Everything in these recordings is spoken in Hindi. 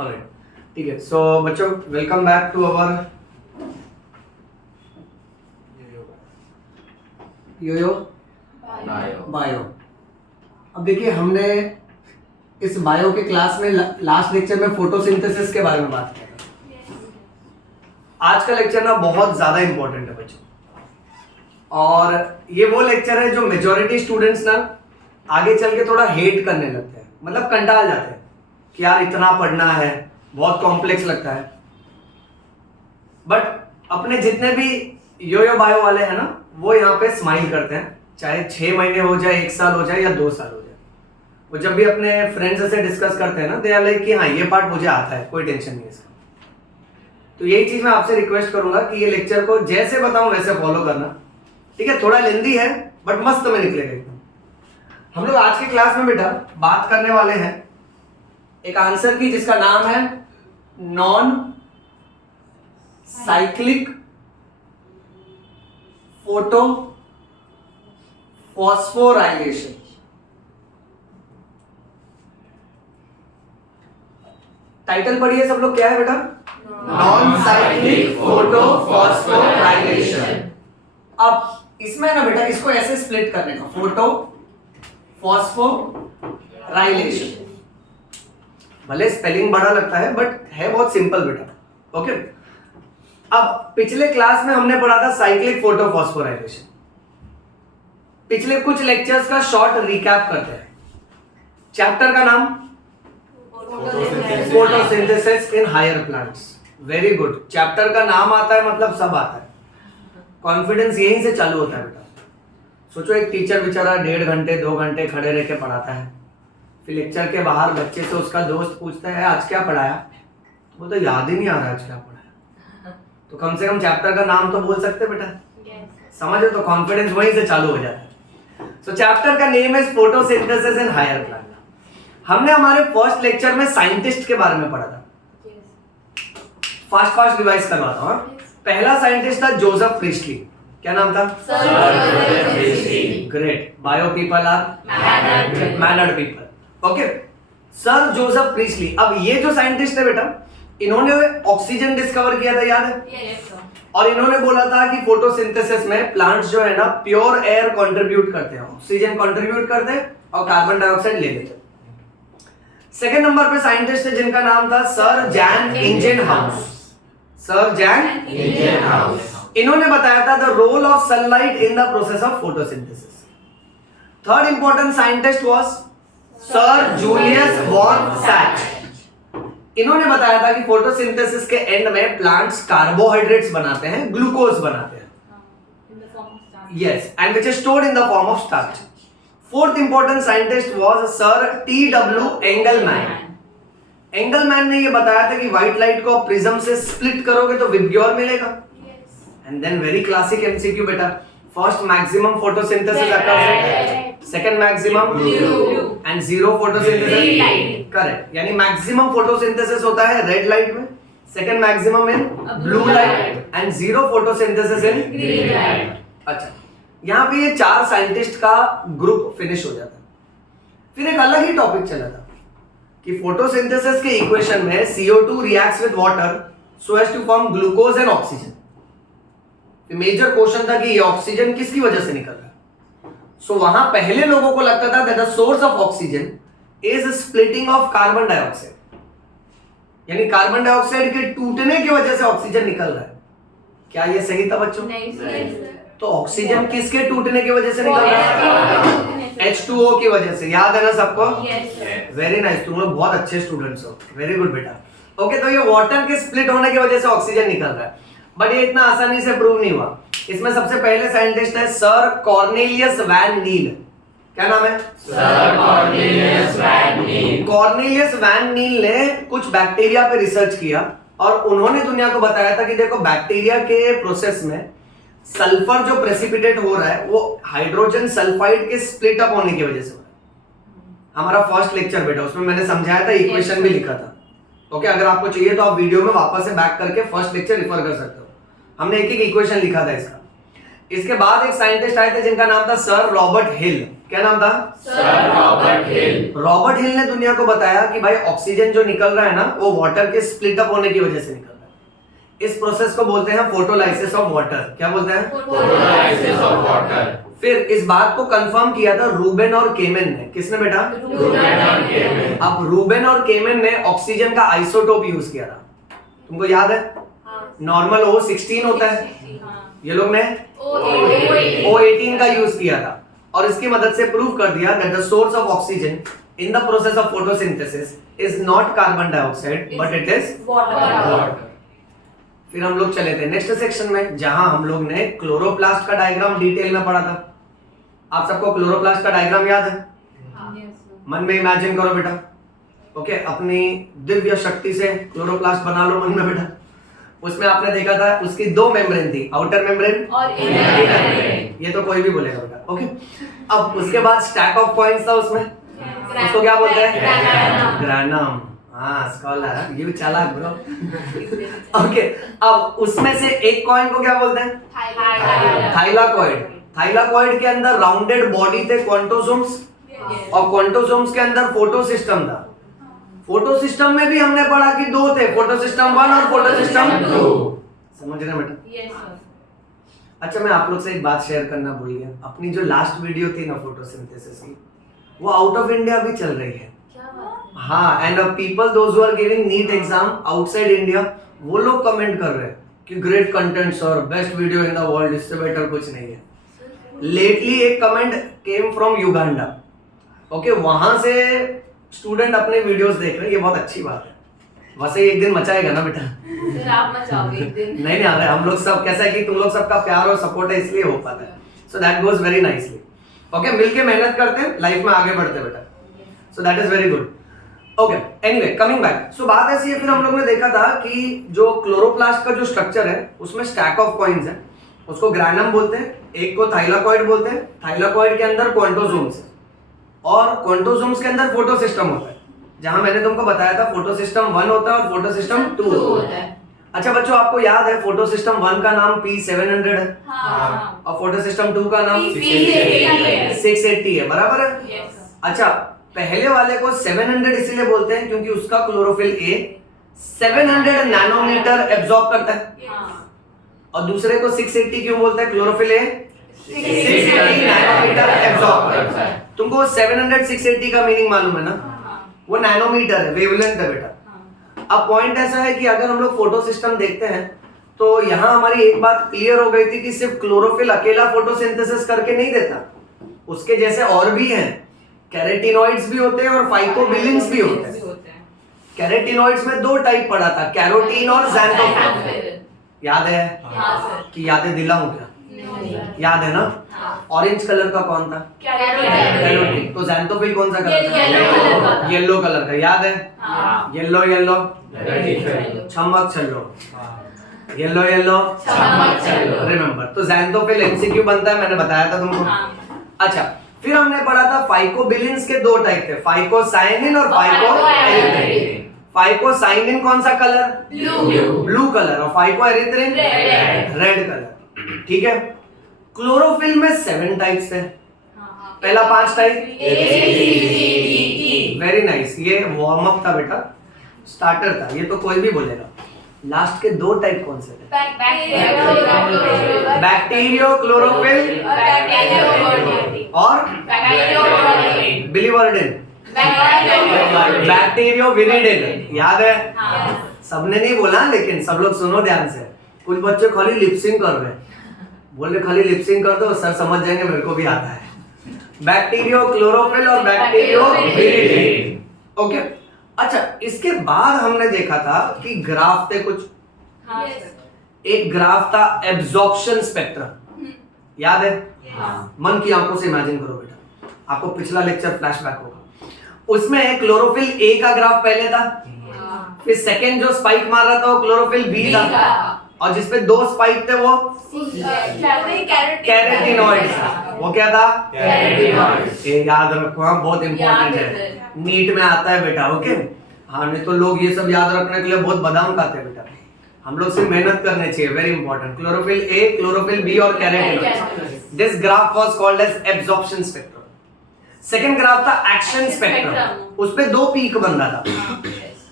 ऑलराइट, ठीक है। सो बच्चों, welcome back to our YoYo Bio. अब देखिए, हमने इस बायो के क्लास में लास्ट लेक्चर में फोटोसिंथेसिस के बारे में बात किया था। आज का लेक्चर ना बहुत ज्यादा इंपॉर्टेंट है बच्चों, और ये वो लेक्चर है जो मेजॉरिटी स्टूडेंट्स ना आगे चल के थोड़ा हेट करने लगते हैं, मतलब कंटाल जाते हैं कि यार इतना पढ़ना है, बहुत कॉम्प्लेक्स लगता है। बट अपने जितने भी योयो बायो वाले हैं ना, वो यहाँ पे स्माइल करते हैं, चाहे 6 महीने हो जाए, 1 साल हो जाए या 2 साल हो जाए। वो जब भी अपने फ्रेंड्स से डिस्कस करते हैं ना, दे आर लाइक कि हाँ ये पार्ट मुझे आता है, कोई टेंशन नहीं है इसका। तो यही चीज मैं आपसे रिक्वेस्ट करूंगा कि ये लेक्चर को जैसे बताऊं वैसे फॉलो करना, ठीक है। थोड़ा लेंदी है बट मस्त में निकलेगा एकदम। हम लोग आज के क्लास में बेटा बात करने वाले हैं एक आंसर की जिसका नाम है non cyclic photo phosphorylation. Title पढ़िए सब लोग, क्या है बेटा? Non cyclic photo phosphorylation. अब इसमें ना बेटा इसको ऐसे स्प्लिट करने का, फोटो फॉस्फोराइलेशन। भले स्पेलिंग बड़ा लगता है बट है बहुत सिंपल बेटा, ओके। अब पिछले क्लास में हमने पढ़ा था साइक्लिक फोटो फॉस्फोराइलेशन। पिछले कुछ लेक्चर्स का शॉर्ट रिकैप करते हैं। चैप्टर का नाम photosynthesis in higher plants. Very good. Chapter का नाम आता है मतलब सब आता है, कॉन्फिडेंस यहीं से चालू होता है बेटा। सोचो एक टीचर बेचारा 1.5 घंटे 2 घंटे खड़े रह के पढ़ाता है, फिर लेक्चर के बाहर बच्चे से उसका दोस्त पूछता है आज क्या पढ़ाया, वो तो याद ही नहीं आ रहा आज क्या पढ़ाया। तो कम से कम चैप्टर का नाम तो बोल सकते बेटा, समझ रहे? तो कॉन्फिडेंस वहीं से चालू हो जाता है। सो चैप्टर का नेम है फोटोसिंथेसिस इन हायर प्लांट। हमने हमारे फर्स्ट लेक्चर में साइंटिस्ट के बारे में पढ़ा था। फास्ट रिवाइज करवाता हूं। पहला साइंटिस्ट था जोसेफ प्रीस्टली। क्या नाम था? Great. Bio people are mannered people, okay. Sir Joseph Priestley. अब ये जो साइंटिस्ट है बेटा, इन्होंने ऑक्सीजन डिस्कवर किया था, याद है? और इन्होंने बोला था कि फोटोसिंथेसिस में प्लांट्स जो है ना प्योर एयर कंट्रीब्यूट करते हैं, ऑक्सीजन कंट्रीब्यूट करते हैं और कार्बन डाइऑक्साइड ले लेते हैं। सेकंड नंबर पे साइंटिस्ट है जिनका नाम था sir Jan Ingenhousz. Sir Jan Ingenhousz. इन्होंने बताया था the role of sunlight in the process of photosynthesis. Third important scientist was sir Julius von Sachs. इन्होंने बताया था कि फोटोसिंथेसिस के एंड में प्लांट्स कार्बोहाइड्रेट्स बनाते हैं, ग्लूकोज बनाते हैं, yes, and which is stored in the form of starch. Fourth important scientist was sir T W. Engelmann. Engelmann ने ये बताया था कि व्हाइट लाइट को प्रिज्म से स्प्लिट करोगे तो विबग्योर मिलेगा। And then very classic MCQ बेटा, first maximum photosynthesis occurs at second maximum and zero photosynthesis, correct. यानी मैक्सिमम फोटोसिंथेसिस होता है रेड लाइट में, second maximum in blue light and zero photosynthesis in green light. अच्छा, यहाँ पे ये 4 साइंटिस्ट का ग्रुप फिनिश हो जाता है। फिर एक अलग ही टॉपिक चला था कि फोटोसिंथेसिस के इक्वेशन में CO2 reacts with water so as to form glucose and oxygen. Major question था कि ये ऑक्सीजन किसकी वजह से निकल रहा है। सो वहां पहले लोगों को लगता था that the source of oxygen is splitting of carbon dioxide, यानी कार्बन डाइऑक्साइड के टूटने की वजह से ऑक्सीजन निकल रहा है। क्या ये सही था बच्चों? नहीं। तो ऑक्सीजन किसके टूटने की वजह से निकल रहा है? H2O की वजह से। याद है ना सबको? वेरी नाइस, तुम लोग बहुत अच्छे स्टूडेंट्स हो, वेरी गुड बेटा, ओके। तो ये वाटर के स्प्लिट होने की वजह से ऑक्सीजन निकल रहा है, बट ये इतना आसानी से प्रूव नहीं हुआ। इसमें सबसे पहले साइंटिस्ट है सर कॉर्नेलियस वैन नील। क्या नाम है? सर कॉर्नेलियस वैन नील। कॉर्नेलियस वैन नील ने कुछ बैक्टीरिया पे रिसर्च किया और उन्होंने दुनिया को बताया था कि देखो बैक्टीरिया के प्रोसेस में सल्फर जो प्रेसिपिटेट हो रहा है वो हाइड्रोजन सल्फाइड के स्प्लिट अप होने की वजह से हो रहा है। हमारा फर्स्ट लेक्चर बेटा, उसमें मैंने समझाया था, इक्वेशन भी लिखा था, ओके। अगर आपको चाहिए तो आप वीडियो में वापस से बैक करके फर्स्ट लेक्चर रिफर कर सकते हो। हमने एक इक्वेशन लिखा था इसका। इसके बाद एक साइंटिस्ट आए थे जिनका नाम था सर रॉबर्ट हिल। क्या नाम था? सर रॉबर्ट हिल। रॉबर्ट हिल ने दुनिया को बताया कि भाई ऑक्सीजन जो निकल रहा है ना वो वाटर के स्प्लिट अप होने की वजह से निकल रहा है। इस प्रोसेस को बोलते हैं फोटोलाइसिस ऑफ वाटर। क्या बोलते हैं? Photolysis of water. फिर इस बात को कंफर्म किया था रूबेन और केमेन ने। किसने बेटा? रूबेन और केमेन। अब रूबेन और केमेन ने ऑक्सीजन का आइसोटोप यूज किया था। तुमको याद है? नॉर्मल O16 होता है, ये लोग ने O18 का यूज किया था और इसकी मदद से प्रूव कर दिया that the source of oxygen in the process of photosynthesis is not carbon dioxide but it is water. फिर हम लोग चले थे नेक्स्ट सेक्शन में जहां हम लोग ने क्लोरोप्लास्ट का डायग्राम डिटेल में पढ़ा था। आप सबको क्लोरोप्लास्ट का डायग्राम याद है? मन में इमेजिन करो बेटा। ओके, अपनी दिव्य शक्ति से क्लोरोप्लास्ट बना लो मन में बेटा। उसमें आपने देखा था उसकी दो मेम्ब्रेन थी, आउटर मेम्ब्रेन और इनर मेम्ब्रेन। ये तो कोई भी बोलेगा बेटा। ओके, अब उसके बाद स्टैक ऑफ पॉइंट्स था उसमें, उसको क्या बोलते हैं? ग्रैनम। हाँ, स्कॉलर, ये भी चालाक ब्रो। ओके, अब उसमें से एक कॉइन को क्या बोलते हैं? थाइलाकॉइड। थाइलाकॉइड के अंदर राउंडेड बॉडी थे क्वांटोसोम्स और क्वांटोसोम्स के अंदर फोटोसिस्टम था। फोटोसिस्टम में भी हमने पढ़ा कि दो थे, फोटोसिस्टम 1 और फोटोसिस्टम 2। समझ रहे हैं बेटा? Yes sir. अच्छा, मैं आप लोग से एक बात शेयर करना भूल गया। अपनी जो लास्ट वीडियो थी ना फोटोसिंथेसिस की, वो आउट ऑफ इंडिया भी चल रही है। हाँ, and people those who are giving NEET exam outside India, वो लोग कमेंट कर रहे हैं कि great content sir, best video in the world, इससे बेटर कुछ नहीं है। लेटली एक comment came from Uganda. Okay, वहां से स्टूडेंट अपने वीडियोस देख रहे हैं, ये बहुत अच्छी बात है। वैसे एक दिन मचाएगा ना बेटा? सर आप मचाओगे एक दिन। नहीं आ रहा है, हम लोग सब कैसा है कि तुम लोग सबका प्यार और सपोर्ट है इसलिए हो पाता है। So that goes very nicely. Okay, मिलके मेहनत करते हैं, लाइफ में आगे बढ़ते हैं बेटा। So that is very good. Okay, anyway coming back. So बात ऐसी है, फिर हम लोग ने देखा था कि जो क्लोरोप्लास्ट का जो स्ट्रक्चर है उसमें स्टैक ऑफ कॉइन्स है, उसको ग्रैनम बोलते हैं, एक को थाइलाकॉइड बोलते हैं। थाइलाकॉइड के अंदर क्वांटोसोम्स है और क्वांटोसोम्स के अंदर फोटोसिस्टम होता है। जहां मैंने तुमको बताया था फोटोसिस्टम 1 होता है और फोटोसिस्टम 2 होता है। अच्छा बच्चों, आपको याद है फोटोसिस्टम 1 का नाम P700 है। हाँ। और फोटोसिस्टम 2 का नाम P680 680 है, बराबर है? यस। अच्छा, पहले वाले को 700 इसलिए बोलते हैं क्योंकि उसका क्लोरोफिल A 700 नैनोमीटर एब्जॉर्ब करता है। हाँ। और दूसरे को 680 क्यों बोलते हैं? क्लोरोफिल A 680 नैनोमीटर एब्जॉर्ब करता है। तुमको 700 680 का मीनिंग मालूम है ना? वो नैनोमीटर है, वेवलेंथ है बेटा। अब पॉइंट ऐसा है कि अगर हम लोग फोटो सिस्टम देखते हैं तो यहाँ हमारी एक बात क्लियर हो गई थी कि सिर्फ क्लोरोफिल अकेला फोटोसिंथेसिस करके नहीं देता, उसके जैसे और भी हैं। कैरोटीनॉइड्स भी होते हैं और फाइकोबिलिन्स भी होते हैं। कैरोटीनॉइड्स में दो टाइप पढ़ा था, कैरोटीन और ज़ैंथोफिल। याद है? हाँ सर। कि यादें दिलाऊं क्या? नहीं। याद है ना? ऑरेंज कलर का कौन था? कैरोटीन। तो ज़ैंथोफिल कौन सा कलर था? येलो कलर का। याद है? हाँ। Yellow yellow red. चमक चलो, येलो येलो चमक चलो। रिमेंबर। तो ज़ैंथोफिल एमसीक्यू बनता है, मैंने बताया था तुमको। हाँ। अच्छा, फिर हमने पढ़ा था फाइकोबिलिन्स के दो टाइप थे, फाइकोसाइनिन और फाइकोएरिथ्रिन। फाइकोसाइनिन कौन सा कलर? Blue colour. और फाइकोएरिथ्रिन रेड कलर। ठीक है। क्लोरोफिल में 7 टाइप्स थे। पहला 5 टाइप वेरी नाइस, ये वार्म अप था बेटा, स्टार्टर था, ये तो कोई भी बोलेगा। लास्ट के 2 टाइप कौन से थे? बैक्टीरियो क्लोरोफिल और बिलीवर्डिन। बैक्टीरियो विरिडिन। याद है? सबने नहीं बोला, लेकिन सब लोग सुनो ध्यान से। कुछ बच्चे खाली लिपसिंग कर रहे हैं, बोल रहे खाली लिपसिंग कर दो सर, समझ जाएंगे, मेरे को भी आता है। बैक्टीरियो क्लोरोफिल और बैक्टीरियो विरिडिन। ओके। अच्छा, इसके बाद हमने देखा था कि ग्राफ थे कुछ। एक ग्राफ था एब्जॉर्प्शन स्पेक्ट्रम। याद है? मन की आंखों से इमेजिन करो बेटा, आपको पिछला लेक्चर फ्लैशबैक होगा। उसमें क्लोरोफिल ए का ग्राफ पहले था, फिर सेकेंड जो स्पाइक मार रहा था वो क्लोरोफिल बी था, और जिसपे 2 स्पाइक थे वो कैरोटीनॉइड्स था। वो क्या था? कैरोटीनॉइड्स। ये याद रखो, हाँ, बहुत इंपॉर्टेंट है, नीट में आता है बेटा। ओके, हाँ, नहीं तो लोग ये सब याद रखने के लिए बहुत बादाम खाते हैं बेटा। हम लोग सिर्फ मेहनत करने चाहिए, very important. Chlorophyll a, chlorophyll b और carotenoids. This graph was called as absorption spectrum. Second graph था एक्शन स्पेक्ट्रम, उस पे दो पीक बन रहा था।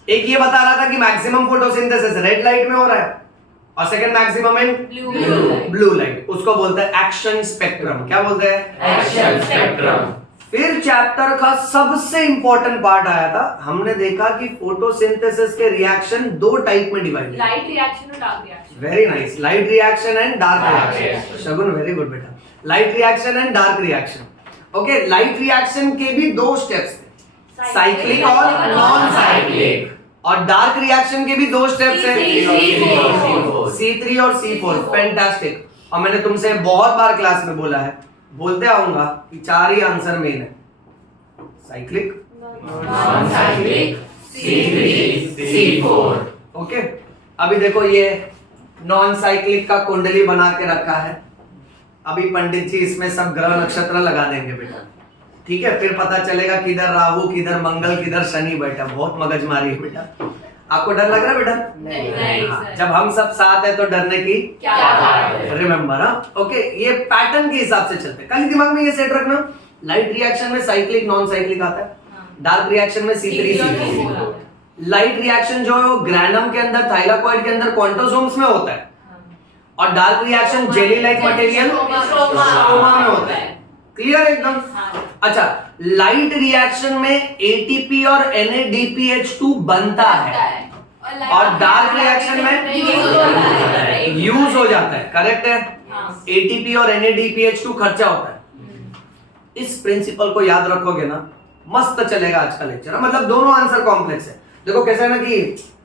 एक ये बता रहा था कि मैक्सिमम फोटोसिंथेसिस रेड लाइट में हो रहा है और second maximum in blue light, उसको बोलते हैं एक्शन स्पेक्ट्रम। क्या बोलते हैं? Action spectrum. फिर चैप्टर का सबसे इंपॉर्टेंट पार्ट आया था, हमने देखा कि फोटोसिंथेसिस के रिएक्शन दो टाइप में डिवाइड है, लाइट रिएक्शन और dark reaction. Very nice, light reaction and dark Dark reaction. reaction. Shagun very good बेटा, light reaction and dark reaction. Okay, light reaction के भी दो स्टेप्स थे, साइक्लिक और नॉन साइक्लिक, और डार्क रिएक्शन के भी दो स्टेप्स हैं, C3 और C4। फैंटास्टिक। और मैंने तुमसे बहुत बार क्लास में बोला है, बोलते आऊंगा कि चार ही आंसर मेन है, cyclic, non cyclic, C3, C4। Okay. अभी देखो ये नॉन साइक्लिक का कुंडली बना के रखा है, अभी पंडित जी इसमें सब ग्रह नक्षत्र लगा देंगे बेटा, ठीक है? फिर पता चलेगा किधर राहु, किधर मंगल, किधर शनि बैठा। बहुत मगजमारी है बेटा। आपको डर लग रहा है बेटा? नहीं हाँ, सर। जब हम सब साथ है तो डरने की क्या बात है? रिमेम्बर। हाँ, ओके, ये पैटर्न के हिसाब से चलते हैं, खाली दिमाग में ये सेट रखना। लाइट रिएक्शन में साइक्लिक नॉन साइक्लिक आता है, डार्क रिएक्शन में C3 C4। लाइट रिएक्शन जो है वो ग्रैनम के अंदर, थाइलाकॉइड के अंदर, क्वांटोसोम्स में होता है, और dark reaction jelly like material stroma में होता है। क्लियर एकदम? अच्छा, लाइट रिएक्शन में ATP और NADPH2 बनता है, और डार्क रिएक्शन में यूज हो जाता है। करेक्ट है? ATP और NADPH2 खर्चा होता है। इस प्रिंसिपल को याद रखोगे ना, मस्त चलेगा आज का लेक्चर। मतलब दोनों आंसर कॉम्प्लेक्स है। देखो कैसे है ना कि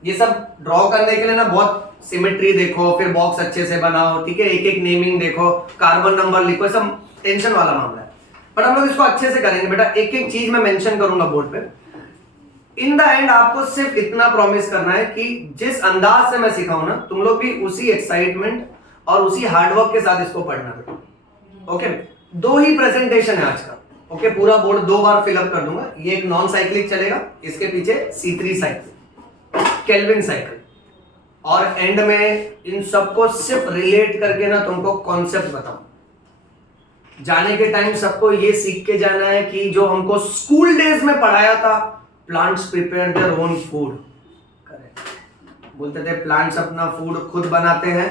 ये सब ड्रॉ करने के लिए ना बहुत सिमेट्री देखो, फिर बॉक्स अच्छे से बनाओ, ठीक है? एक एक नेमिंग देखो, कार्बन नंबर लिखो, सब टेंशन वाला मामला है। बट हम लोग इसको अच्छे से करेंगे बेटा, एक एक चीज मैं मेंशन करूंगा बोर्ड पे। इन द एंड आपको सिर्फ इतना प्रॉमिस करना है कि जिस अंदाज से मैं सिखाऊं ना, तुम लोग भी उसी एक्साइटमेंट और उसी हार्डवर्क के साथ इसको पढ़ना बेटा। ओके, दो ही प्रेजेंटेशन है आज का। ओके, पूरा बोर्ड दो बार फिलअप कर दूंगा। ये एक नॉन साइक्लिक चलेगा, इसके पीछे C3 साइक्लिक, केल्विन साइकिल, और एंड में इन सबको सिर्फ रिलेट करके ना तुमको कॉन्सेप्ट बताऊं। जाने के टाइम सबको ये सीख के जाना है कि जो हमको स्कूल डेज में पढ़ाया था, plants prepare their own food. Correct, बोलते थे प्लांट्स अपना फूड खुद बनाते हैं,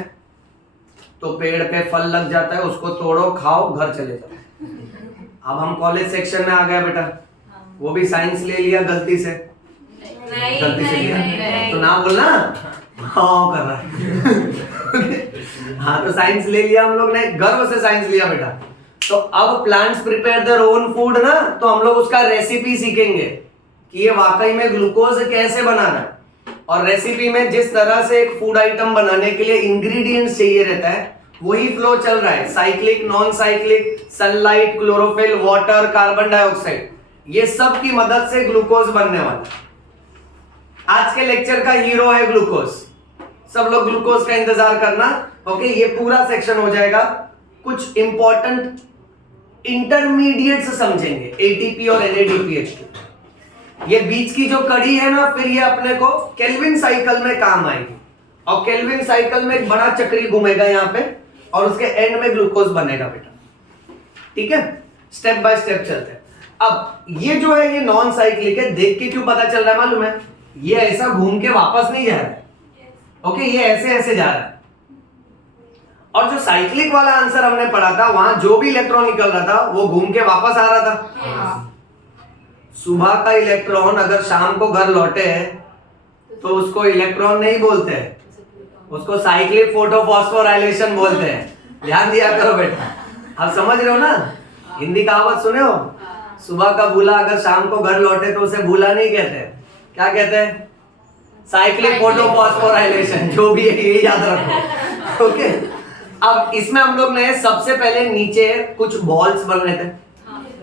तो पेड़ पे फल लग जाता है, उसको तोड़ो, खाओ, घर चले जाओ। अब हम कॉलेज सेक्शन में आ गया बेटा, वो भी साइंस ले लिया गलती से, गलती से लिया तो ना बोलना हाँ कर रहा है। हाँ, तो साइंस ले लिया हम लोग ने, गर्व से साइंस लिया बेटा। तो अब plants prepare their own food ना, तो हम लोग उसका रेसिपी सीखेंगे कि ये वाकई में ग्लूकोज कैसे बनाना है, और रेसिपी में जिस तरह से एक फूड आइटम बनाने के लिए इंग्रेडिएंट्स चाहिए रहता है, वही फ्लो चल रहा है। Cyclic, non cyclic, sunlight, chlorophyll, water, carbon dioxide, ये सब की मदद से ग्लूकोज बनने वाला है। आज के लेक्चर का हीरो है ग्लूकोज। सब लोग ग्लूकोज का इंतजार करना। ओके, ये पूरा सेक्शन हो जाएगा। कुछ इंपॉर्टेंट इंटरमीडिएट्स समझेंगे, ATP और NADPH2। ये बीच की जो कड़ी है ना, फिर ये अपने को केल्विन साइकिल में काम आएगी, और केल्विन साइकिल में एक बड़ा चक्री घूमेगा यहाँ पे, और उसके एंड में ग्लूकोज बनेगा बेटा। ठीक है, स्टेप बाय स्टेप चलते हैं। अब ये जो है ये नॉन साइक्लिक है, देख के क्यों पता चल रहा है मालूम है? ये ऐसा घूम के वापस नहीं जा रहा है। ओके, ये ऐसे ऐसे जा रहा है। और जो साइक्लिक वाला आंसर हमने पढ़ा था, वहां जो भी इलेक्ट्रॉन निकल रहा था वो घूम के वापस आ रहा था। सुबह का इलेक्ट्रॉन अगर शाम को घर लौटे तो उसको इलेक्ट्रॉन नहीं बोलते, उसको साइक्लिक फोटोफॉस्फोराइलेशन बोलते हैं। ध्यान दिया करो बेटा, आप समझ रहे हो ना? हिंदी कहावत सुने हो? सुबह का भूला अगर शाम को घर लौटे तो उसे भूला नहीं कहते, क्या कहते हैं? Cyclic photophosphorylation. जो भी है ये याद रखो। ओके, अब इसमें हम लोग ने सबसे पहले नीचे कुछ बॉल्स बन रहे थे।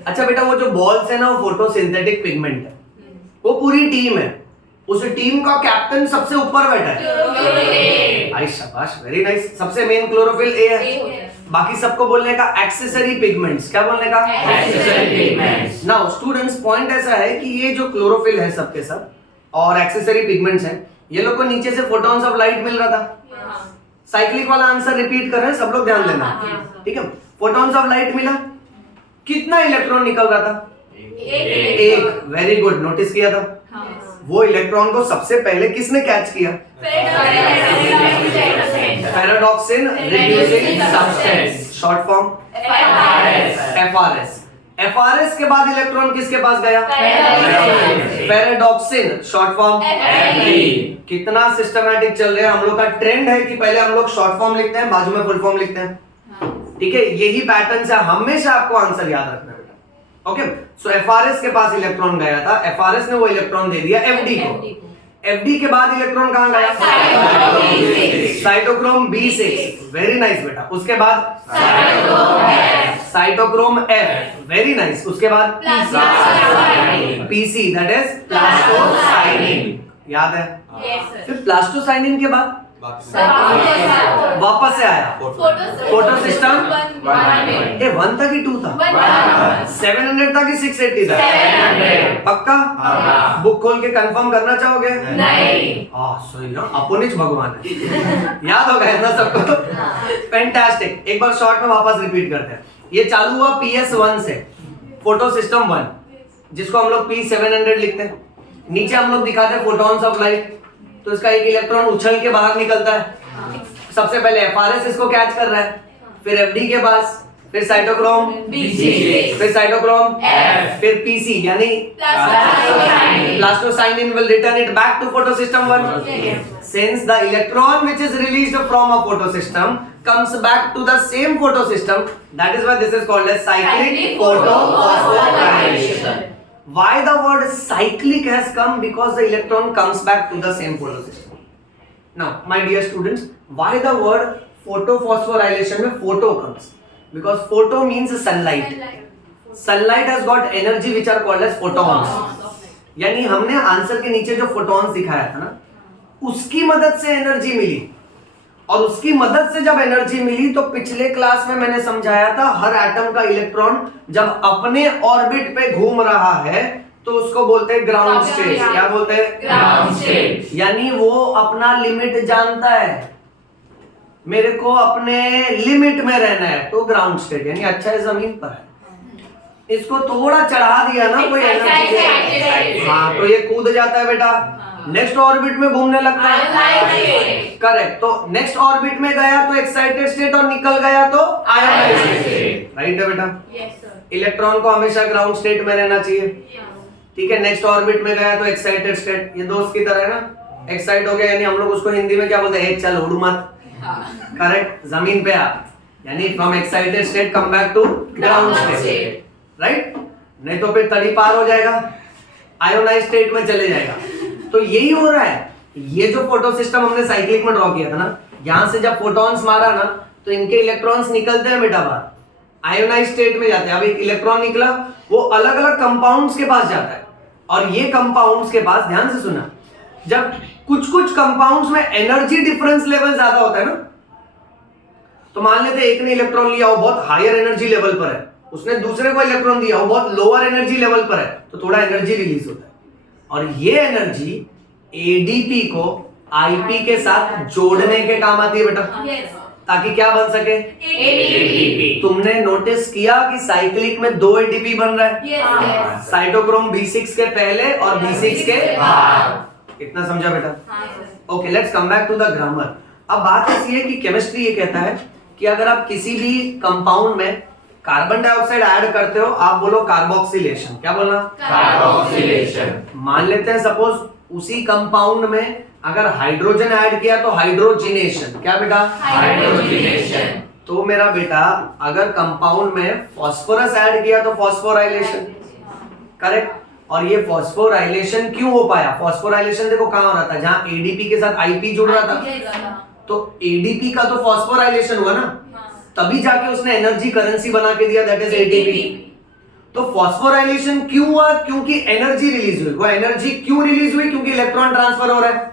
अच्छा बेटा, वो जो बॉल्स है ना, वो फोटोसिंथेटिक पिगमेंट है। वो पूरी टीम है, उस टीम का कैप्टन सबसे ऊपर बैठा है। आई शाबाश, वेरी नाइस। सबसे मेन क्लोरोफिल ए है, बाकी सबको बोलने का एक्सेसरी पिगमेंट्स। क्या बोलने का? Accessory pigments. Now students, point ऐसा है कि ये जो क्लोरोफिल है सबके सब और एक्सेसरी पिगमेंट्स हैं, ये लोग को नीचे से फोटॉन्स ऑफ लाइट मिल रहा था। साइक्लिक वाला आंसर रिपीट कर रहे हैं, सब लोग ध्यान देना। ठीक है, फोटॉन्स ऑफ लाइट मिला, कितना इलेक्ट्रॉन निकल रहा था? एक, वेरी गुड, नोटिस किया था। वो इलेक्ट्रॉन को सबसे पहले किसने कैच किया? Ferredoxin reducing substance, short form FRS. FRS के बाद इलेक्ट्रॉन किसके पास गया? Ferredoxin, short form. कितना सिस्टमैटिक चल रहा है हम लोग का। ट्रेंड है कि पहले हम लोग शॉर्ट फॉर्म लिखते हैं, बाजू में फुल फॉर्म लिखते हैं, ठीक है। यही पैटर्न से हमेशा आपको आंसर याद रखना है बेटा। ओके, सो एफआरएस के पास इलेक्ट्रॉन गया था, एफआरएस ने वो इलेक्ट्रॉन दे दिया एफडी को। एफडी के बाद इलेक्ट्रॉन कहां गया? साइटोक्रोम B6, वेरी नाइस बेटा। उसके बाद साइटोक्रोम F, वेरी नाइस। उसके बाद PC, दैट इज प्लास्टोसाइनिन, याद है। फिर प्लास्टोसाइनिन के बाद वापस से आया फोटो सिस्टम। ये 1 था कि 2 था? 700 था कि 680 था? पक्का? बुक खोल के कंफर्म करना चाहोगे? नहीं। सॉरी ना, अपोनिच भगवान है। याद हो गया ना सबको? फैंटास्टिक। एक बार शॉर्ट में वापस रिपीट करते हैं। ये चालू हुआ PS1 से, फोटो सिस्टम 1, जिसको हम लोग P700 लिखते हैं। नीचे हम लोग दिखाते हैं फोटॉन्स ऑफ लाइट। तो इसका एक इलेक्ट्रॉन उछल के बाहर निकलता है। सबसे पहले एफआरएस इसको कैच कर रहा है, फिर एफडी के पास, फिर साइटोक्रोम B6, फिर साइटोक्रोम F, फिर पीसी यानी plastocyanin will return it back to photosystem 1. Since the electron which is released from a photosystem comes back to the same photosystem, that is why this is called as cyclic photophosphorylation. Why the word cyclic has come? Because the electron comes back to the same photosystem. Now, my dear students, why the word photophosphorylation में photo comes? Because photo means sunlight. Sunlight has got energy which are called as photons. यानी हमने आंसर के नीचे जो photons दिखाया था ना, उसकी मदद से एनर्जी मिली। और उसकी मदद से जब एनर्जी मिली तो पिछले क्लास में मैंने समझाया था, हर एटम का इलेक्ट्रॉन जब अपने ऑर्बिट पे घूम रहा है तो उसको बोलते हैं ग्राउंड स्टेट। क्या बोलते हैं? Ground state. यानी वो अपना लिमिट जानता है, मेरे को अपने लिमिट में रहना है, तो ग्राउंड स्टेट यानी अच्छा है, जमीन पर है। इसको थोड़ा चढ़ा दिया ना कोई एनर्जी, हाँ तो ये कूद जाता है बेटा, नेक्स्ट ऑर्बिट में घूमने लगता है। करेक्ट। तो नेक्स्ट ऑर्बिट में गया तो एक्साइटेड स्टेट और निकल गया तो आयोनाइज्ड स्टेट। राइट है बेटा? इलेक्ट्रॉन को हमेशा ग्राउंड स्टेट में रहना चाहिए, ठीक है। नेक्स्ट ऑर्बिट में गया तो एक्साइटेड स्टेट, ये दोस्त की तरह है ना, एक्साइट हो गया यानी हम लोग उसको हिंदी में क्या बोलते हैं? चल उड़ मत। करेक्ट, जमीन पे आ, यानी from excited state come back to ground state, right. नहीं तो फिर तड़ी पार हो जाएगा, आयोनाइज्ड स्टेट में चले जाएगा। तो यही हो रहा है। ये जो फोटो सिस्टम हमने साइक्लिक में ड्रॉ किया था ना, यहां से जब फोटॉन्स मारा ना तो इनके इलेक्ट्रॉन्स निकलते हैं बेटा बाहर, आयोनाइज्ड स्टेट में जाते हैं। अब एक इलेक्ट्रॉन निकला, वो अलग अलग कंपाउंड्स के पास जाता है, और ये कंपाउंड्स के पास, ध्यान से सुना, जब कुछ कुछ कंपाउंड्स में एनर्जी डिफरेंस लेवल ज्यादा होता है ना, तो मान लेते एक ने इलेक्ट्रॉन लिया, वो बहुत हायर एनर्जी लेवल पर है, उसने दूसरे को इलेक्ट्रॉन दिया, वो बहुत लोअर एनर्जी लेवल पर है, तो थोड़ा एनर्जी रिलीज होता है। और ये एनर्जी एडीपी को आईपी के साथ जोड़ने के काम आती है बेटा, ताकि क्या बन सके? एडीपी। तुमने नोटिस किया कि साइक्लिक में 2 एडीपी बन रहा है, साइटोक्रोम B6 के पहले और B6 के बाद। इतना समझा बेटा? Okay, let's come back to the grammar. अब बात ऐसी है कि केमिस्ट्री ये कहता है कि अगर आप किसी भी कंपाउंड में कार्बन डाइऑक्साइड ऐड करते हो, आप बोलो कार्बोक्सिलेशन। क्या बोलना? कार्बोक्सिलेशन। मान लेते हैं सपोज उसी कंपाउंड में अगर हाइड्रोजन ऐड किया तो हाइड्रोजिनेशन। क्या बेटा? हाइड्रोजिनेशन। तो मेरा बेटा अगर कंपाउंड में फास्फोरस ऐड किया तो फास्फोराइलेशन। करेक्ट। और ये फास्फोराइलेशन क्यों हो पाया? फास्फोराइलेशन देखो कहां हो रहा था, जहां एडीपी के साथ आईपी जुड़ रहा था, तो एडीपी का तो फास्फोराइलेशन हुआ ना, तभी जाके उसने एनर्जी करेंसी बना के दिया, दैट इज एटीपी। तो फास्फोराइलेशन क्यों हुआ? क्योंकि एनर्जी रिलीज हुई। वो एनर्जी क्यों रिलीज हुई? क्योंकि इलेक्ट्रॉन ट्रांसफर हो रहा है।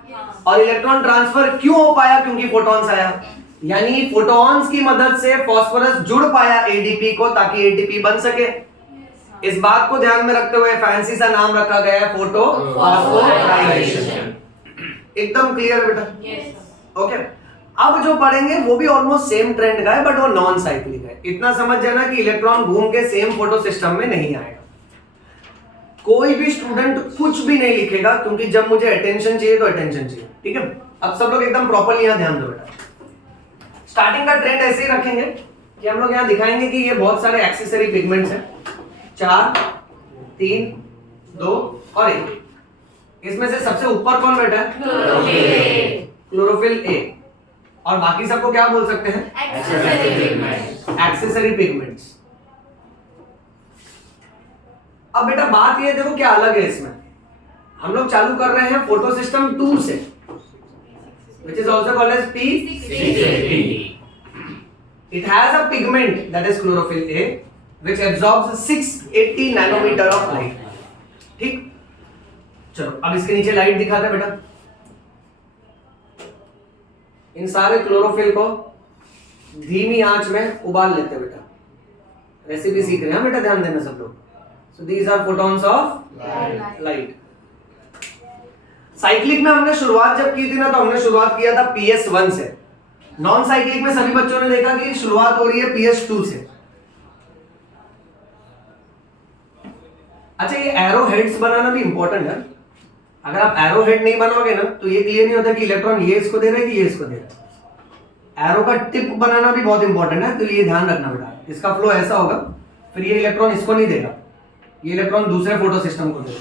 और इलेक्ट्रॉन ट्रांसफर क्यों हो पाया? क्योंकि फोटॉन्स आया। यानी फोटॉन्स की मदद से फास्फोरस जुड़ पाया एडीपी को, ताकि एटीपी बन सके। इस बात को ध्यान में रखते हुए फैंसी सा नाम रखा गया है फोटो फास्फोराइलेशन। एकदम क्लियर बेटा? ओके। अब जो पढ़ेंगे वो भी ऑलमोस्ट सेम ट्रेंड का है, बट वो नॉन साइक्लिक है। इतना समझ जाना कि इलेक्ट्रॉन घूम के सेम फोटो सिस्टम में नहीं आएगा। कोई भी स्टूडेंट कुछ भी नहीं लिखेगा, क्योंकि जब मुझे अटेंशन चाहिए तो अटेंशन चाहिए। ठीक है, अब सब लोग एकदम प्रॉपर्ली यहाँ ध्यान दो बेटा। स्टार्टिंग का ट्रेंड ऐसे ही रखेंगे कि हम लोग यहाँ दिखाएंगे कि ये बहुत सारे एक्सेसरी पिगमेंट्स हैं, 4, 3, 2 और 1। इसमें से सबसे ऊपर कौन बैठा है? Chlorophyll A. और बाकी सबको क्या बोल सकते हैं? Accessory pigments. अब बेटा बात ये देखो क्या अलग है इसमें। हम लोग चालू कर रहे हैं फोटो सिस्टम 2 से, which is also called as P680. It has a pigment that is chlorophyll A, which absorbs 680 nanometer of light. ठीक, चलो अब इसके नीचे लाइट दिखाते हैं बेटा। इन सारे क्लोरोफिल को धीमी आंच में उबाल लेते हैं बेटा। रेसिपी सीख रहे हैं बेटा, ध्यान देना सब लोग। So these are photons of light. Cyclic में हमने शुरुआत जब की थी ना, तो हमने शुरुआत किया था PS1 से। नॉन साइक्लिक में सभी बच्चों ने देखा कि शुरुआत हो रही है PS2 से। अच्छा, ये एरो हेड्स बनाना भी इंपॉर्टेंट है। अगर आप एरो हेड नहीं बनाओगे ना, तो ये क्लियर नहीं होता कि इलेक्ट्रॉन ये इसको दे रहा है कि ये इसको दे रहा है। एरो का टिप बनाना भी बहुत इंपॉर्टेंट है, तो ये ध्यान रखना बेटा। इसका फ्लो ऐसा होगा, फिर ये इलेक्ट्रॉन इसको नहीं देगा, ये इलेक्ट्रॉन दूसरे फोटो सिस्टम को देगा,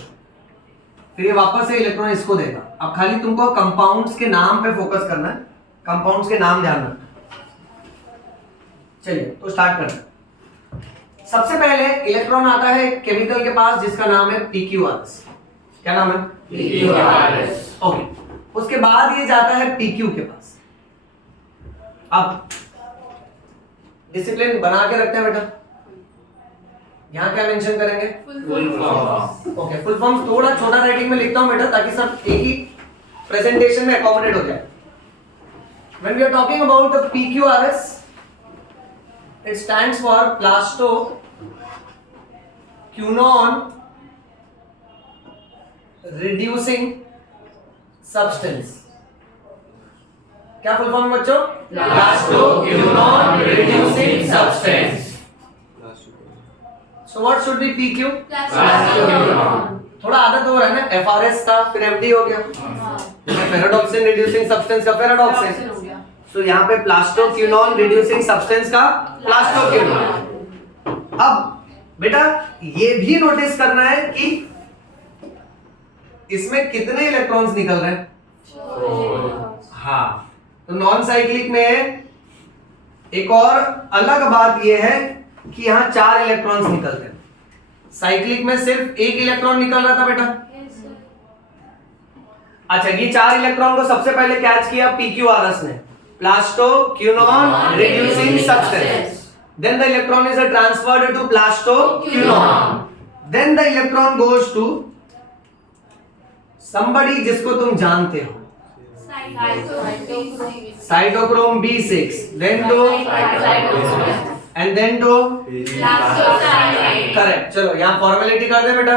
फिर ये वापस से इलेक्ट्रॉन इसको देगा। अब खाली तुमको कंपाउंड्स के नाम पे फोकस करना है, कंपाउंड्स के नाम ध्यान रखना। चलिए तो स्टार्ट करते हैं। सबसे पहले इलेक्ट्रॉन आता है केमिकल के पास जिसका नाम है PQRS। क्या नाम है? PQRS. ओके, उसके बाद ये जाता है PQ के पास। अब डिसिप्लिन बना के रखते हैं बेटा। यहाँ क्या मेंशन करेंगे? Full form. Okay, full form थोड़ा छोटा राइटिंग में लिखता हूं बेटा, ताकि सब एक ही प्रेजेंटेशन में अकोमोडेट हो जाए। When we are talking about the PQRS, it stands for plasto quinone reducing substance। क्या फुल फॉर्म बच्चों? Plastoquinone reducing substance. So what should be PQ? Plastoquinone. थोड़ा आदत हो रहा है ना, FRS था फिर FD हो गया, फेराडॉक्सिन रिड्यूसिंग सब्सटेंस का फेराडॉक्सिन। सो यहाँ पे प्लास्टोक्विनोन रिड्यूसिंग सब्सटेंस का प्लास्टोक्विनोन। अब बेटा ये भी नोटिस करना है कि इसमें कितने इलेक्ट्रॉन्स निकल रहे हैं। 4. हाँ, तो नॉन साइक्लिक में एक और अलग बात यह है कि यहाँ 4 इलेक्ट्रॉन्स निकलते हैं। साइक्लिक में सिर्फ 1 इलेक्ट्रॉन निकल रहा था बेटा। अच्छा, ये 4 इलेक्ट्रॉन को सबसे पहले कैच किया PQRS ने, plastoquinone reducing substance. Then the electron is transferred to plastoquinone. Then the electron goes to somebody जिसको तुम जानते हो, cytochrome B6, then to and then to correct। चलो यहाँ फॉर्मेलिटी कर दे बेटा।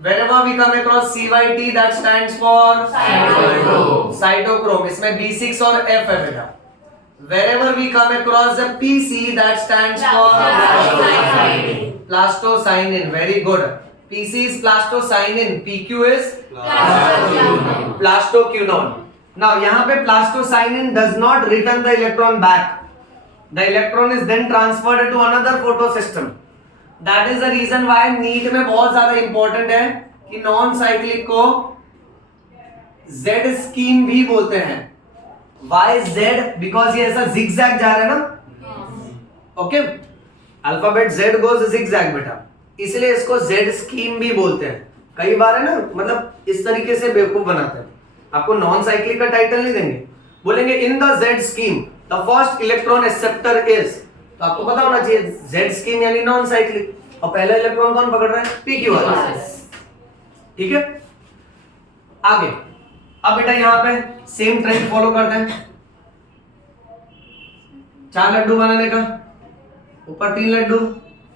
Wherever we come across CYT, that stands for cytochrome। इसमें B6 और F है बेटा। Wherever we come across the PC, that stands for plastocyanin। Very good। PC is plastocyanin, PQ is plastoquinone। Now यहाँ पे plastocyanin does not return the electron back। The electron is then transferred to another photosystem। That is the reason why NEET में बहुत ज्यादा इंपॉर्टेंट है कि नॉन साइक्लिक को Z स्कीम भी बोलते हैं। Why Z? Because ये ऐसा zigzag जा रहा है ना। Okay, alphabet Z goes zigzag बेटा, इसलिए इसको Z स्कीम भी बोलते हैं। कई बार है ना, मतलब इस तरीके से बेवकूफ बनाते हैं। आपको नॉन साइक्लिक का टाइटल नहीं देंगे, बोलेंगे in the Z scheme the first electron acceptor is, तो आपको पता होना चाहिए Z स्कीम यानी नॉन साइक्लिक, और पहला इलेक्ट्रॉन कौन पकड़ रहा है? PQRS। ठीक है, आगे। अब बेटा यहाँ पे सेम ट्रेंड फॉलो करते हैं। 4 लड्डू बनाने का, ऊपर 3 लड्डू,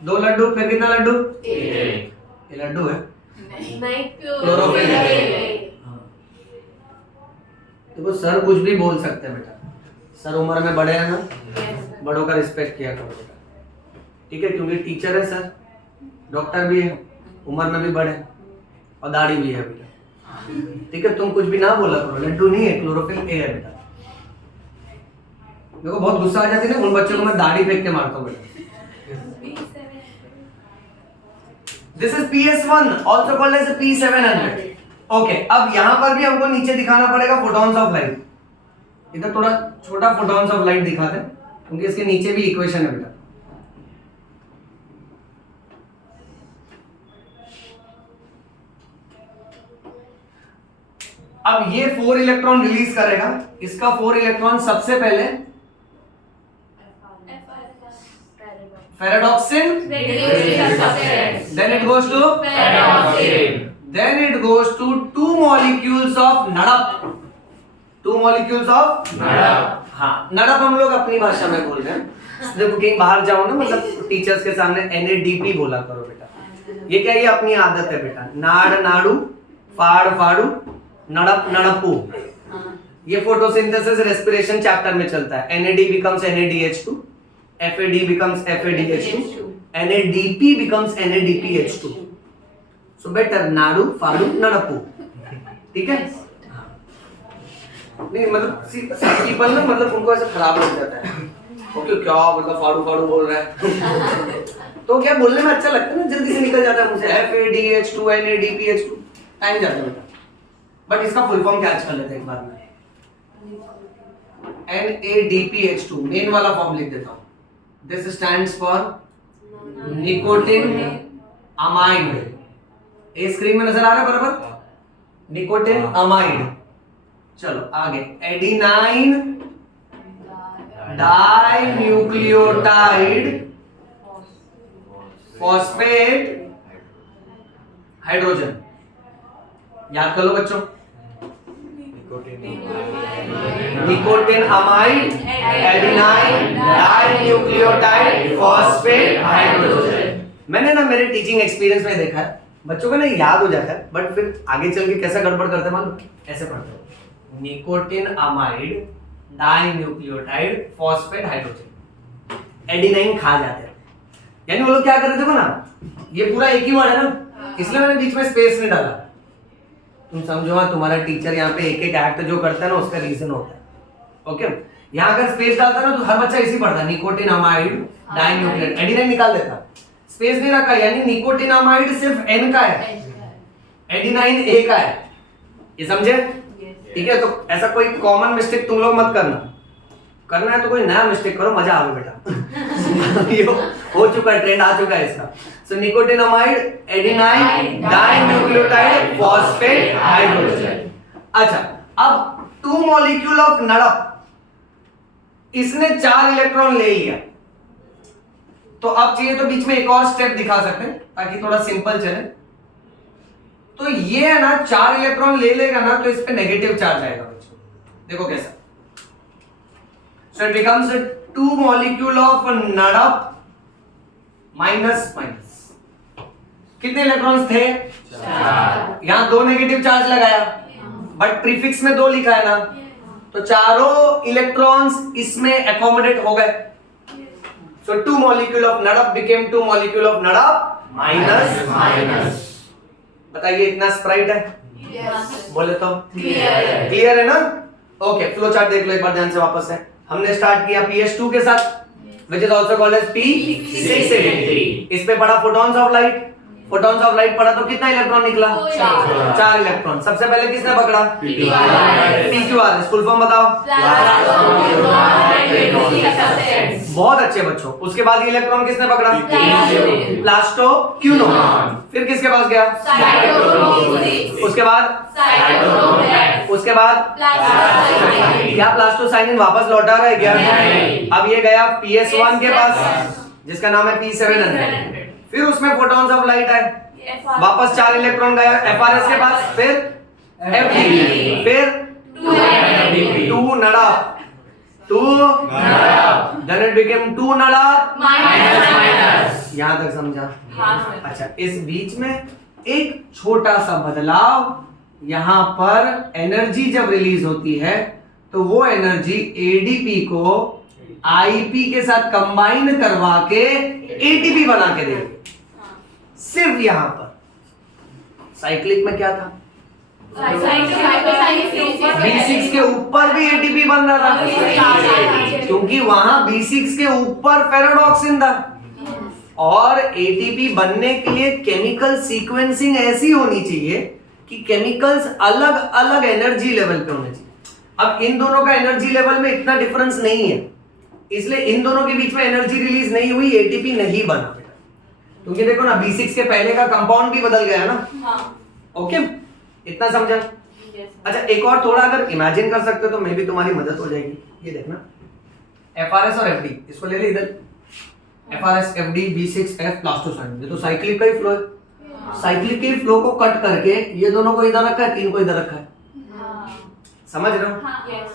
2 लड्डू, फिर कितना लड्डू? 8. ये लड्डू है। क्लोरोफिल। देखो सर कुछ भी बोल सकते हैं बेटा, सर उम्र में बड़े हैं ना, बड़ों का रिस्पेक्ट किया करो बेटा। ठीक है, क्योंकि टीचर है सर, डॉक्टर भी है, उम्र में भी बड़े और दाढ़ी भी है बेटा, ठीक है। तुम कुछ भी ना बोला करो, लड्डू नहीं है, क्लोरोफिल ए है बेटा। देखो बहुत गुस्सा आ जाती है ना, उन बच्चों को मैं दाढ़ी फेंक के मारता हूँ बेटा। This is PS1 also called as P700। Okay, अब यहां पर भी हमको नीचे दिखाना पड़ेगा फोटॉन्स ऑफ लाइट। इधर थोड़ा छोटा फोटॉन्स ऑफ लाइट दिखाते हैं क्योंकि इसके नीचे भी इक्वेशन है बेटा। अब ये 4 इलेक्ट्रॉन रिलीज करेगा, इसका 4 इलेक्ट्रॉन सबसे पहले फेराडॉक्सिन, then it goes to then it goes to 2 molecules of NADP, 2 molecules of NADP। हाँ, NADP हम लोग अपनी भाषा में बोल रहे हैं। जब कहीं बाहर जाओ ना, मतलब टीचर्स के सामने NADP बोला करो बेटा। ये क्या, ये अपनी आदत है बेटा। नाड़ नाड़ू, फाड़ फाड़ू, नड़प नड़पू। ये फोटोसिंथेसिस रेस्पिरेशन चैप्टर में चलता है। NAD becomes NADH2, FAD becomes FADH2, NADP becomes NADPH2। So better नाड़ू फाड़ू नड़पू, ठीक है। नहीं मतलब पीपल ना, मतलब उनको ऐसा खराब लग जाता है, ओके क्या मतलब फाड़ू फाड़ू बोल रहा है तो क्या बोलने में अच्छा लगता है ना, जल्दी से निकल जाता है मुझसे FADH2 NADPH2, टाइम जाता है बेटा। बट इसका फुल फॉर्म कैच कर लेते हैं एक बार में। NADPH2 मेन वाला फॉर्म लिख देता हूं। This stands for nicotine amide. ये स्क्रीन में नजर आ रहा है बराबर, निकोटिन अमाइड। चलो आगे, adenine dinucleotide phosphate hydrogen. याद कर लो बच्चों, nicotinamide, adenine dinucleotide phosphate hydrogen. मैंने ना मेरे टीचिंग एक्सपीरियंस में देखा है, बच्चों को ना याद हो जाता है, बट फिर आगे चल के कैसा गड़बड़ करते हैं मालूम, ऐसे पढ़ते हो, nicotinamide dinucleotide phosphate hydrogen, adenine खा जाते हैं। यानी वो लोग क्या कर रहे थे ना, ये पूरा एक ही वर्ड है ना, इसलिए मैंने बीच में स्पेस नहीं डाला। तुम समझो, हाँ तुम्हारा टीचर यहाँ पे एक एक एक्ट जो करता है ना उसका रीजन होता है, ओके। यहाँ अगर स्पेस डालता ना तो हर बच्चा इसी पढ़ता, nicotinamide dinucleotide, adenine निकाल देता, स्पेस नहीं रखा, यानी निकोटिन अमाइड सिर्फ N का है, एडिनाइन A का है। ये समझे, ठीक है। तो ऐसा कोई कॉमन मिस्टेक तुम लोग मत करना है तो कोई नया मिस्टेक करो, मजा आवे बेटा। ये हो चुका है, ट्रेंड आ चुका है इसका। So nicotinamide, adenine dinucleotide phosphate hydrogen. अच्छा, अब 2 मॉलिक्यूल ऑफ NADP, इसने 4 इलेक्ट्रॉन ले लिया, तो अब चाहिए तो बीच में एक और स्टेप दिखा सकते हैं ताकि थोड़ा सिंपल चले। तो ये है ना 4 इलेक्ट्रॉन ले लेगा ना, तो इस पे नेगेटिव चार्ज आएगा बच्चों। देखो कैसा, so it becomes 2 molecule of NADP minus minus. कितने इलेक्ट्रॉन्स थे? 4। यहां 2 नेगेटिव चार्ज लगाया, बट प्रीफिक्स में 2 लिखा है ना, तो चारों इलेक्ट्रॉन्स इसमें एकोमोडेट हो गए। So 2 molecule of NADP became 2 molecule of NADP minus. बताइए इतना स्प्राइट है? Yes. बोले तो Clear है ना? ओके, फ्लो चार्ट देख लो एक बार ध्यान से वापस से। हमने स्टार्ट किया PS2 के साथ, which is also called as P683। इस पे पढ़ा photons of light, photons of light पढ़ा तो कितना इलेक्ट्रॉन निकला? 4 इलेक्ट्रॉन। सबसे पहले किसने पकड़ा? PQRS। फुल फॉर्म बताओ। बहुत अच्छे बच्चों। उसके बाद ये इलेक्ट्रॉन किसने पकड़ा? प्लास्टो क्यूनोन। फिर किसके पास गया? उसके बाद क्या प्लास्टोसाइनिन वापस लौटा रहा है क्या? अब ये गया PS1 के पास जिसका नाम है P700। फिर उसमें फोटॉन्स ऑफ लाइट आए, वापस 4 इलेक्ट्रॉन गया FRS के पास, फिर FDP, फिर 2 NADP, then it became 2 NADP minus. यहां तक समझा? अच्छा, इस बीच में एक छोटा सा बदलाव, यहां पर एनर्जी जब रिलीज होती है तो वो एनर्जी ADP को IP के साथ कंबाइन करवा के ATP बना के देगी, सिर्फ यहां पर। साइक्लिक में क्या था? B6 के B6 ऊपर भी ATP बन रहा था, क्योंकि वहां B6 के ऊपर फेरोडॉक्सिन था। और ATP बनने के लिए केमिकल सीक्वेंसिंग ऐसी होनी चाहिए कि केमिकल्स अलग अलग एनर्जी लेवल पे होने चाहिए। अब इन दोनों का एनर्जी लेवल में इतना डिफरेंस नहीं है, इसलिए इन दोनों के बीच में एनर्जी रिलीज नहीं हुई, ATP नहीं बना बेटा। क्योंकि देखो ना, B6 के पहले का कंपाउंड भी बदल गया ना। ओके, इतना समझा? अच्छा, एक और थोड़ा अगर इमेजिन कर सकते हो तो मे भी तुम्हारी मदद हो जाएगी। ये देखना, FRS और FD, इसको ले ले इधर। FRS, FD, B6F प्लास्टोसाइड, ये तो साइक्लिक का ही फ्लो है। साइक्लिक के फ्लो को कट करके ये दोनों को इधर रखा है, तीन को इधर रखा है। समझ रहे हो?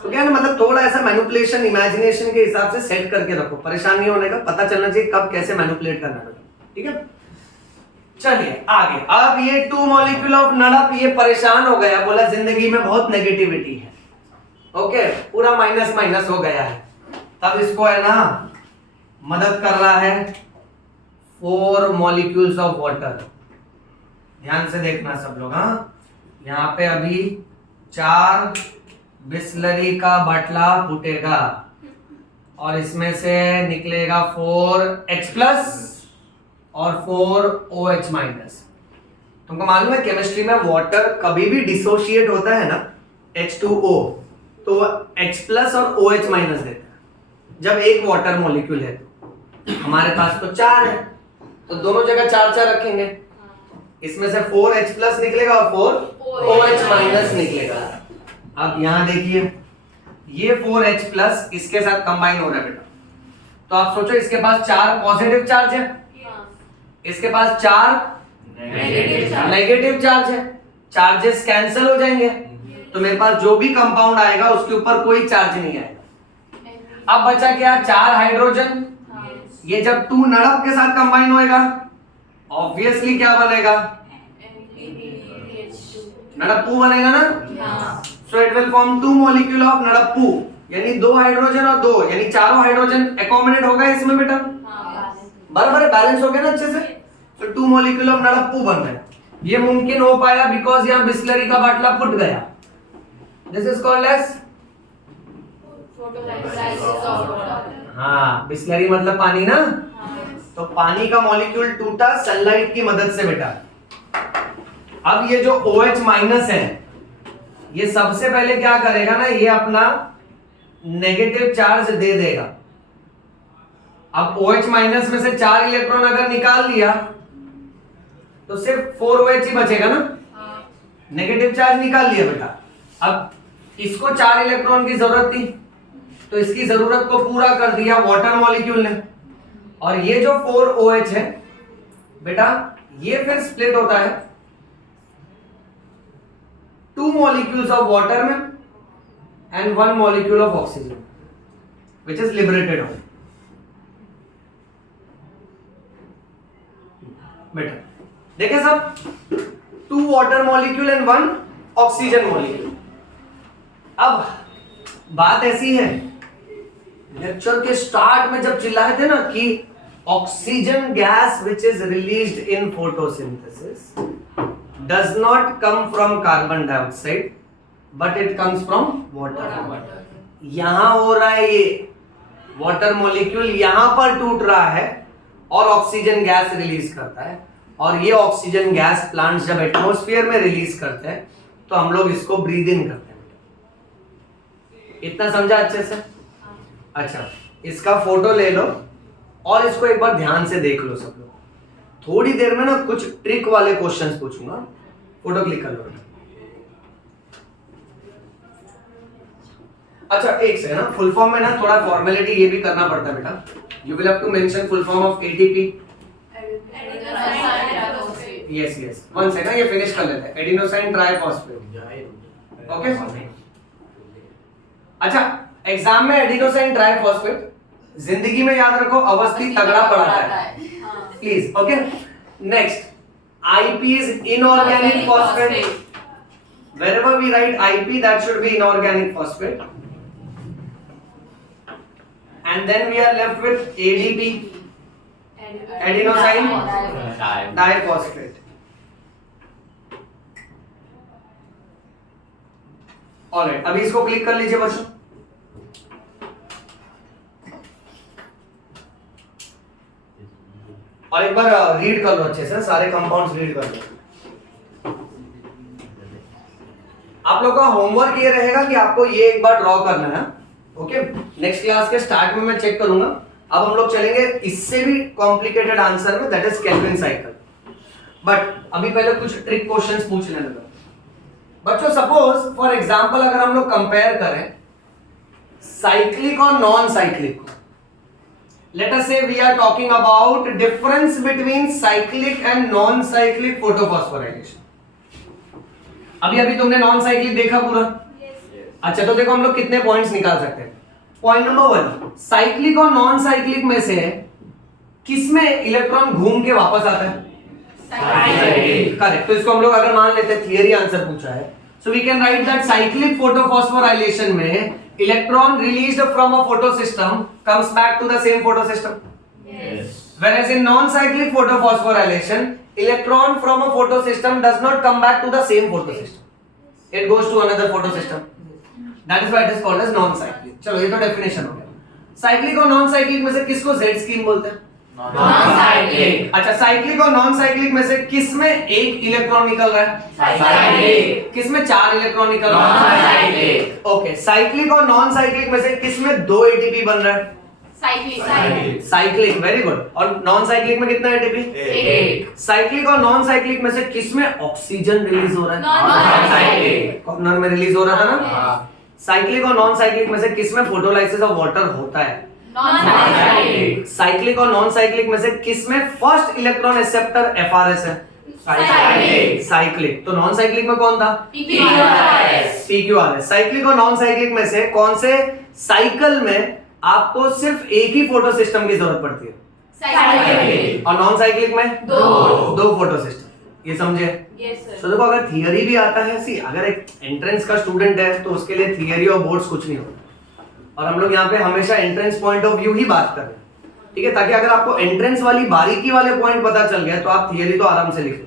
तो क्या है ना, मतलब थोड़ा ऐसा मैनिपुलेशन इमेजिनेशन के हिसाब से सेट करके रखो, परेशान नहीं होने का, पता चलना चाहिए कब कैसे मैनिपुलेट करना है। ठीक है, चलिए आगे। अब ये 2 मॉलिक्यूल ऑफ नड़प, ये परेशान हो गया, बोला जिंदगी में बहुत नेगेटिविटी है। ओके, पूरा माइनस माइनस हो गया है। तब इसको है ना मदद कर रहा है 4 मॉलिक्यूल्स ऑफ वाटर। ध्यान से देखना सब लोग। हाँ, यहाँ पे अभी 4 बिस्लरी का बाटला फूटेगा और इसमें से निकलेगा 4H प्लस और 4OH माइनस। तुमको मालूम है केमिस्ट्री में वाटर कभी भी डिसोशिएट होता है ना, H2O, तो H प्लस और OH माइनस देता है। जब एक वाटर मॉलिक्यूल है, हमारे पास तो 4 है, तो दोनों जगह 4 रखेंगे, इसमें से 4H प्लस निकलेगा और 4OH माइनस निकलेगा। अब यहां देखिए, ये 4H प्लस इसके साथ कंबाइन हो रहा है बेटा, तो आप सोचो इसके पास 4 पॉजिटिव चार्ज है, इसके पास 4 नेगेटिव चार्ज है, चार्जेस कैंसिल हो जाएंगे, तो मेरे पास जो भी कंपाउंड आएगा उसके ऊपर कोई चार्ज नहीं आएगा। अब बचा क्या? 4 हाइड्रोजन। ये जब 2 नड़प के साथ कंबाइन होएगा, ऑब्वियसली क्या बनेगा? नड़प्पू बनेगा ना। So it will form 2 molecule of NADPH, यानी 2 हाइड्रोजन और 2, यानी चारों हाइड्रोजन एकोमोडेट होगा इसमें बेटा। बराबर है, बैलेंस हो गया ना अच्छे से। तो 2 मॉलिक्यूल ऑफ नड़प्पू बन गए। ये मुमकिन हो पाया बिकॉज यहाँ बिस्लरी का बाटला फूट गया। दिस इज कॉल्ड एज, हाँ, बिस्लरी मतलब पानी ना, तो पानी का मॉलिक्यूल टूटा सनलाइट की मदद से बेटा। अब ये जो OH माइनस है, ये सबसे पहले क्या करेगा ना, ये अपना नेगेटिव चार्ज दे देगा। अब OH माइनस में से 4 इलेक्ट्रॉन अगर निकाल लिया तो सिर्फ 4OH ही बचेगा ना, नेगेटिव चार्ज निकाल लिया बेटा। अब इसको 4 इलेक्ट्रॉन की जरूरत थी, तो इसकी जरूरत को पूरा कर दिया वाटर मॉलिक्यूल ने। और ये जो 4OH है बेटा, ये फिर स्प्लिट होता है 2 मॉलिक्यूल्स ऑफ वाटर में and 1 molecule of oxygen, which is liberated of बेटा। देखें सब, 2 water molecule and 1 oxygen molecule. अब बात ऐसी है, लेक्चर के स्टार्ट में जब चिल्लाए थे ना कि oxygen gas which is released in photosynthesis does not come from carbon dioxide but it comes from water. यहां हो रहा है, ये वाटर मॉलिक्यूल यहां पर टूट रहा है और ऑक्सीजन गैस रिलीज करता है, और ये ऑक्सीजन गैस प्लांट्स जब एटमॉस्फेयर में रिलीज करते हैं तो हम लोग इसको ब्रीद इन करते हैं। इतना समझा अच्छे से? अच्छा, इसका फोटो ले लो और इसको एक बार ध्यान से देख लो सब लोग। थोड़ी देर में ना कुछ ट्रिक वाले क्वेश्चंस पूछूंगा, फोटो क्लिक कर लो। अच्छा, एक से ना फुल फॉर्म में ना थोड़ा फॉर्मेलिटी ये भी करना पड़ता है बेटा। You will have to mention full form of ATP। Yes yes, one second, ये फिनिश कर लेते हैं। Adenosine triphosphate. ओके, अच्छा, एग्जाम में एडिनोसाइन ट्राइफॉस्फेट जिंदगी में याद रखो, अवस्थी तगड़ा पढ़ाता है please. Okay, next, IP is inorganic phosphate. Wherever we write IP, that should be inorganic phosphate. And then we are left with ADP, adenosine diphosphate. Alright, अभी इसको क्लिक कर लीजिए बच्चों। और एक बार रीड कर लो अच्छे से, सारे कंपाउंड्स रीड कर लो। आप लोग का होमवर्क ये रहेगा कि आपको ये एक बार ड्रॉ करना है। ओके, नेक्स्ट क्लास के स्टार्ट में मैं चेक करूंगा। अब हम लोग चलेंगे इससे भी कॉम्प्लिकेटेड आंसर में, that is Calvin cycle. But अभी पहले कुछ ट्रिक क्वेश्चंस पूछ लेने दो बच्चों। सपोज फॉर एग्जांपल अगर हम लोग कंपेयर करें साइक्लिक और नॉन साइक्लिक को, let us say we are talking about difference between cyclic and non cyclic photophosphorylation। अभी अभी तुमने नॉन साइक्लिक देखा पूरा? अच्छा, तो देखो हम लोग कितने पॉइंट्स निकाल सकते हैं। पॉइंट नंबर 1, साइक्लिक और नॉन साइक्लिक में से किसमें इलेक्ट्रॉन घूम के वापस आता है? करेक्ट। तो इसको हम लोग अगर मान लेते हैं थियरी आंसर पूछा है, so we can write that cyclic photophosphorylation में electron released from a photosystem comes back to the same photosystem, whereas in non-cyclic photophosphorylation electron from a photosystem does not come back to the same photosystem, it goes to another photosystem, that is why it is called as non-cyclic। चलो ये तो डेफिनेशन हो गया। साइक्लिक और नॉन साइक्लिक में से किसको Z स्कीम बोलते हैं? Non-cyclic। अच्छा, साइक्लिक और नॉन साइक्लिक में से किसमें एक इलेक्ट्रॉन निकल रहा है? Cyclic। किसमें 4 इलेक्ट्रॉन निकल रहा है? Non-cyclic। ओके, साइक्लिक और नॉन साइक्लिक में से किसमें 2 एटीपी बन रहा है? Cyclic। Cyclic, very good. और नॉन साइक्लिक में कितना एटीपी? एक। साइक्लिक और नॉन साइक्लिक में से किसमें ऑक्सीजन रिलीज हो रहा है? Non-cyclic। कॉर्नर में रिलीज हो रहा था ना? हाँ। साइक्लिक और नॉन साइक्लिक में से किसमें फोटोलाइसिस ऑफ वाटर होता है? Non-cyclic। साइक्लिक और नॉन साइक्लिक में से किसमें फर्स्ट इलेक्ट्रॉन एक्सेप्टर एफआरएस है? Cyclic। साइक्लिक। तो नॉन साइक्लिक में कौन था? PQRS। पीक्यूआरएस। साइक्लिक और नॉन साइक्लिक में से कौन से साइकिल में आपको सिर्फ एक ही फोटो सिस्टम की जरूरत पड़ती है? Cyclic। और नॉन साइक्लिक में 2 फोटो सिस्टम। ये समझे? तो देखो, अगर थियरी भी आता है, सी अगर एक एंट्रेंस का स्टूडेंट है तो उसके लिए थियरी और बोर्ड्स कुछ नहीं होता। और हम लोग यहाँ पे हमेशा एंट्रेंस पॉइंट ऑफ व्यू ही बात कर रहे हैं, ठीक है, ताकि अगर आपको एंट्रेंस वाली बारीकी वाले पॉइंट पता चल गया तो आप थियरी तो आराम से लिख लो।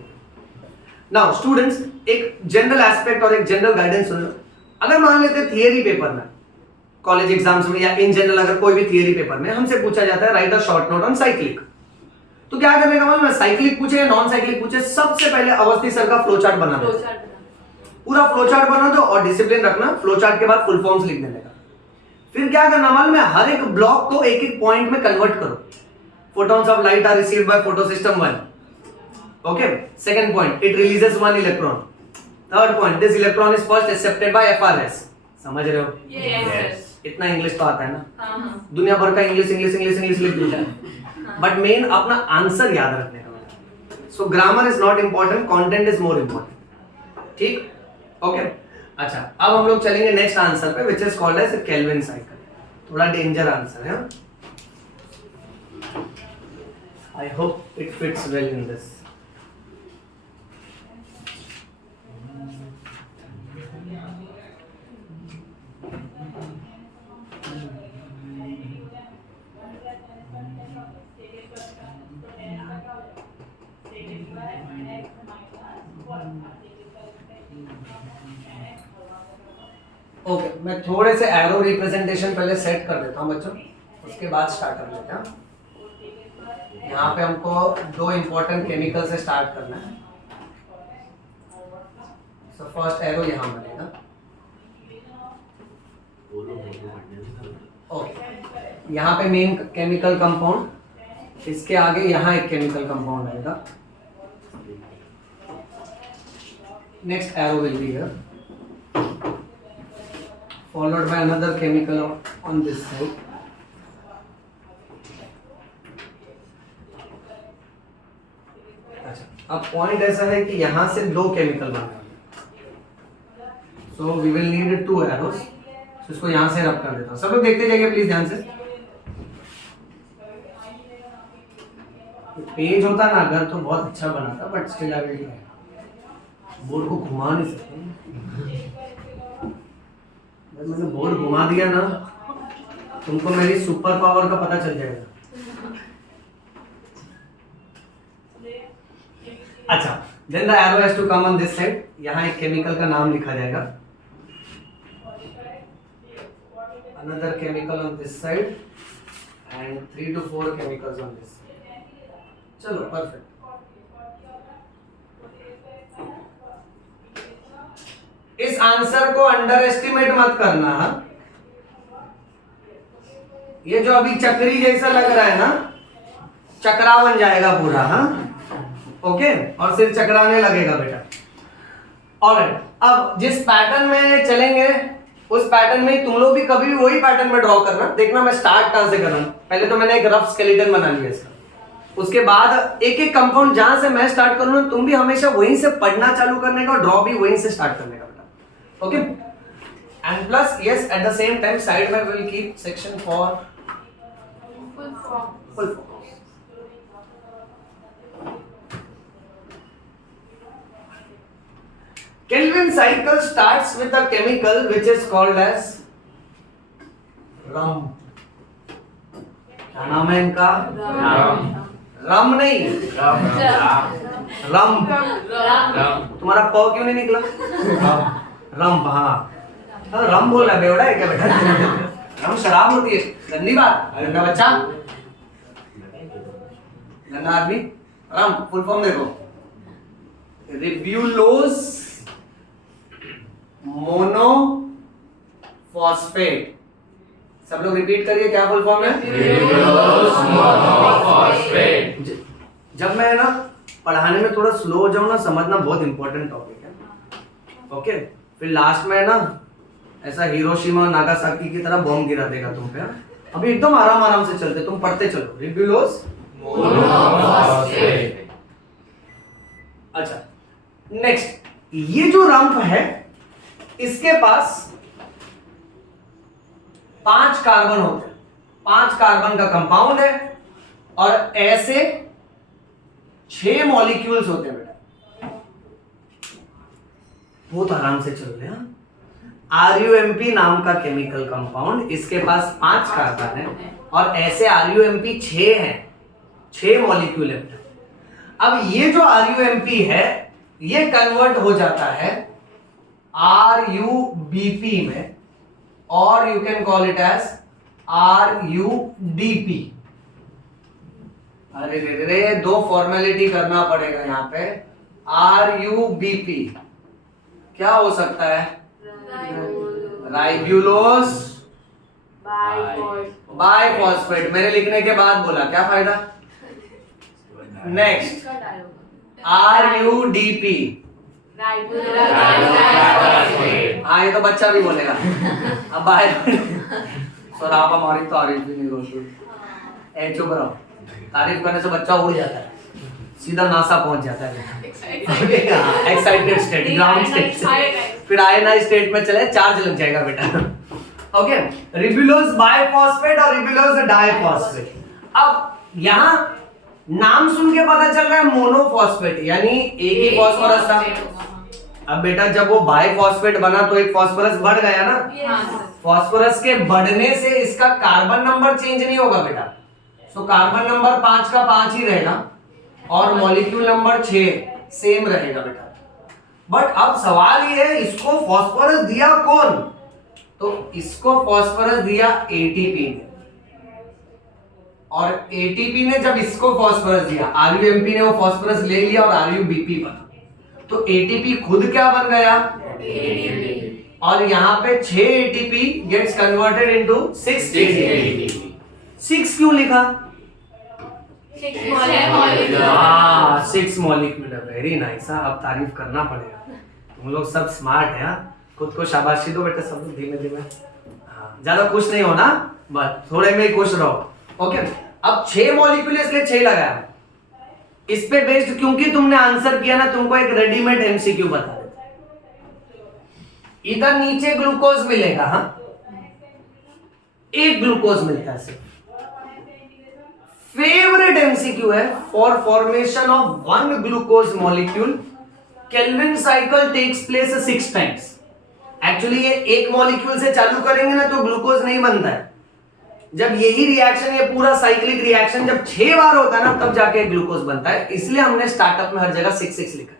नाउ स्टूडेंट्स, एक जनरल एस्पेक्ट और एक जनरल गाइडेंस सुन लो। अगर मान लेते हैं थियरी पेपर में, कॉलेज एग्जाम्स में या इन जनरल अगर कोई भी थियरी पेपर में हमसे पूछा जाता है right a short note on cyclic, तो क्या करने का मालूम है? साइक्लिक पूछे या नॉन साइक्लिक पूछे, सबसे पहले अवस्थी सर का फ्लो चार्ट बना दो, पूरा फ्लो चार्ट बना दो और डिसिप्लिन रखना। फ्लो चार्ट के बाद फुल फॉर्म्स लिख देने का। फिर क्या करना मालूम है? हर एक ब्लॉक को एक एक पॉइंट में कन्वर्ट करो। photons of light are received by photosystem 1, okay, second point it releases 1 electron, third point this electron is first accepted by FRS। समझ रहे हो? Yes। इतना इंग्लिश तो आता है ना, हाँ। दुनिया भर का इंग्लिश इंग्लिश इंग्लिश इंग्लिश लिख देता है, बट मेन अपना आंसर याद रखने का। So grammar is not important, content is more important, ठीक? ओके, अच्छा, अब हम लोग चलेंगे नेक्स्ट आंसर पे, which is called as Calvin cycle. थोड़ा डेंजर आंसर है, I hope it fits well in this. Okay, मैं थोड़े से एरो रिप्रेजेंटेशन पहले सेट कर देता हूं बच्चों, उसके बाद स्टार्ट कर लेते हैं। यहाँ पे हमको 2 इंपॉर्टेंट केमिकल से स्टार्ट करना है। सो फर्स्ट एरो यहाँ बनेगा। ओके, यहाँ पे मेन केमिकल कंपाउंड, इसके आगे यहाँ एक केमिकल कंपाउंड आएगा। Next arrow will be here, followed by another chemical on this side। अच्छा, अब पॉइंट ऐसा है कि यहां से 2 केमिकल बन रहे हैं, so we will need 2 arrows. तो इसको यहां से रब कर देता हूं। सब लोग देखते जाइए प्लीज ध्यान से। पेज होता ना अगर तो बहुत अच्छा बना था, but still I will board को घुमा नहीं सकते। मैंने बोर्ड घुमा दिया ना, तुमको मेरी सुपर पावर का पता चल जाएगा। अच्छा, then the arrow has to come on this side. यहाँ एक केमिकल का नाम लिखा जाएगा। another chemical on this side and 3 to 4 chemicals on this side. चलो perfect. इस आंसर को अंडर एस्टिमेट मत करना। ये जो अभी चक्री जैसा लग रहा है ना, चक्रा बन जाएगा पूरा। हाँ ओके, और सिर चकराने लगेगा बेटा। ऑलराइट, अब जिस पैटर्न में चलेंगे उस पैटर्न में तुम लोग भी कभी भी वही पैटर्न में ड्रॉ करना। देखना मैं स्टार्ट कहां से कर रहा हूं। पहले तो मैंने एक रफ स्केलेटन बना लिया इसका, उसके बाद एक एक कंपाउंड जहां से मैं स्टार्ट करूंगा तुम भी हमेशा वहीं से पढ़ना चालू करने का और ड्रॉ भी वहीं से स्टार्ट करने का बेटा। Okay, and plus yes at the same time side में will keep section for Full form. Full form. Kelvin cycle starts with a chemical which is called as rum. क्या नाम है इनका? रम नहीं, रम। तुम्हारा प क्यों नहीं निकला? रम। हाँ रम बोल रहा है, बेवड़ा है क्या बेटा? रम शराब होती है, गंदी बात। गंदा बच्चा, गंदा आदमी। रम फुल फॉर्म देखो, रिब्यूलोज मोनोफॉस्फेट। सब लोग रिपीट करिए, क्या फुल फॉर्म है? जब मैं ना पढ़ाने में थोड़ा स्लो हो जाऊं ना, समझना बहुत इंपॉर्टेंट टॉपिक है। ओके, फिर लास्ट में ना ऐसा हिरोशिमा नागासाकी की तरह बॉम्ब गिरा देगा तुम पे। अभी एकदम आराम आराम से चलते, तुम पढ़ते चलो। रिब्यूलोज मोनोफॉस्फेट। अच्छा, नेक्स्ट, ये जो रंप है इसके पास 5 कार्बन होते हैं। 5 कार्बन का कंपाउंड है और ऐसे 6 मॉलिक्यूल्स होते हैं बेटा। बहुत आराम से चल रहे हैं। RUMP नाम का केमिकल कंपाउंड, इसके पास 5 कार्बन है और ऐसे RUMP 6 हैं, 6 मॉलिक्यूल है। अब ये जो RUMP है ये कन्वर्ट हो जाता है RUBP में, और you can call it as RUDP। अरे रे रे, 2 फॉर्मेलिटी करना पड़ेगा यहाँ पे। RUBP क्या हो सकता है? Ribulose biphosphate. मैंने लिखने के बाद बोला, क्या फायदा? Next, RUDP। हाँ ये तो बच्चा भी बोलेगा। अब बाहर सर आप हमारी तारीफ भी नहीं करते। ए चुप रहो, तारीफ करने से बच्चा उड़ जाता है, सीधा नासा पहुंच जाता है। एक्साइटेड स्टेट, ग्राउंड स्टेट से फिर आयना स्टेट में चले, चार्ज लग जाएगा बेटा। ओके, रिब्यूलोज बाइफॉस्फेट और रिब्यूलोज डाइफॉस्फेट। अब यहाँ नाम सुन के पता चल रहा है मोनोफॉस्फेट, यानी एक ही फॉस्फोरस था। अब बेटा जब वो बाइफॉस्फेट बना तो एक फॉस्फोरस बढ़ गया ना। फॉस्फोरस के बढ़ने से इसका कार्बन नंबर चेंज नहीं होगा बेटा। सो कार्बन नंबर 5 का 5 ही रहेगा और मॉलिक्यूल नंबर 6 सेम रहेगा बेटा। बट अब सवाल ये है, इसको फॉस्फोरस दिया कौन? तो इसको फॉस्फोरस दिया ATP ने, और ATP ने जब इसको फॉस्फोरस दिया, RUMP ने वो फॉस्फोरस ले लिया और RUBP बना। तो ATP खुद क्या बन गया? और यहाँ पे 6 ATP gets converted into 6 ATP। 6 क्यों लिखा? 6 मॉलिक्यूल। Very nice. अब तारीफ करना पड़ेगा, तुम लोग सब स्मार्ट है। खुद को शाबाशी दो बेटा, सब लोग धीमे धीमे। हाँ, ज्यादा खुश नहीं होना, बस थोड़े में ही खुश रहो। ओके, अब 6 मॉलिक्यूल इसलिए 6 लगाया। इस पे बेस्ड क्योंकि तुमने आंसर किया ना, तुमको एक रेडीमेड MCQ बता देता। इधर नीचे ग्लूकोज मिलेगा। हाँ, एक ग्लूकोज मिलता है सिर्फ। फेवरेट MCQ है, for formation of 1 glucose molecule Calvin cycle takes place 6 times. Actually ये एक मॉलिक्यूल से चालू करेंगे ना तो ग्लूकोज नहीं बनता है। जब यही रिएक्शन, ये पूरा साइक्लिक रिएक्शन जब 6 बार होता है ना, तब जाके ग्लूकोज बनता है। इसलिए हमने स्टार्टअप में हर जगह 6 लिखा है।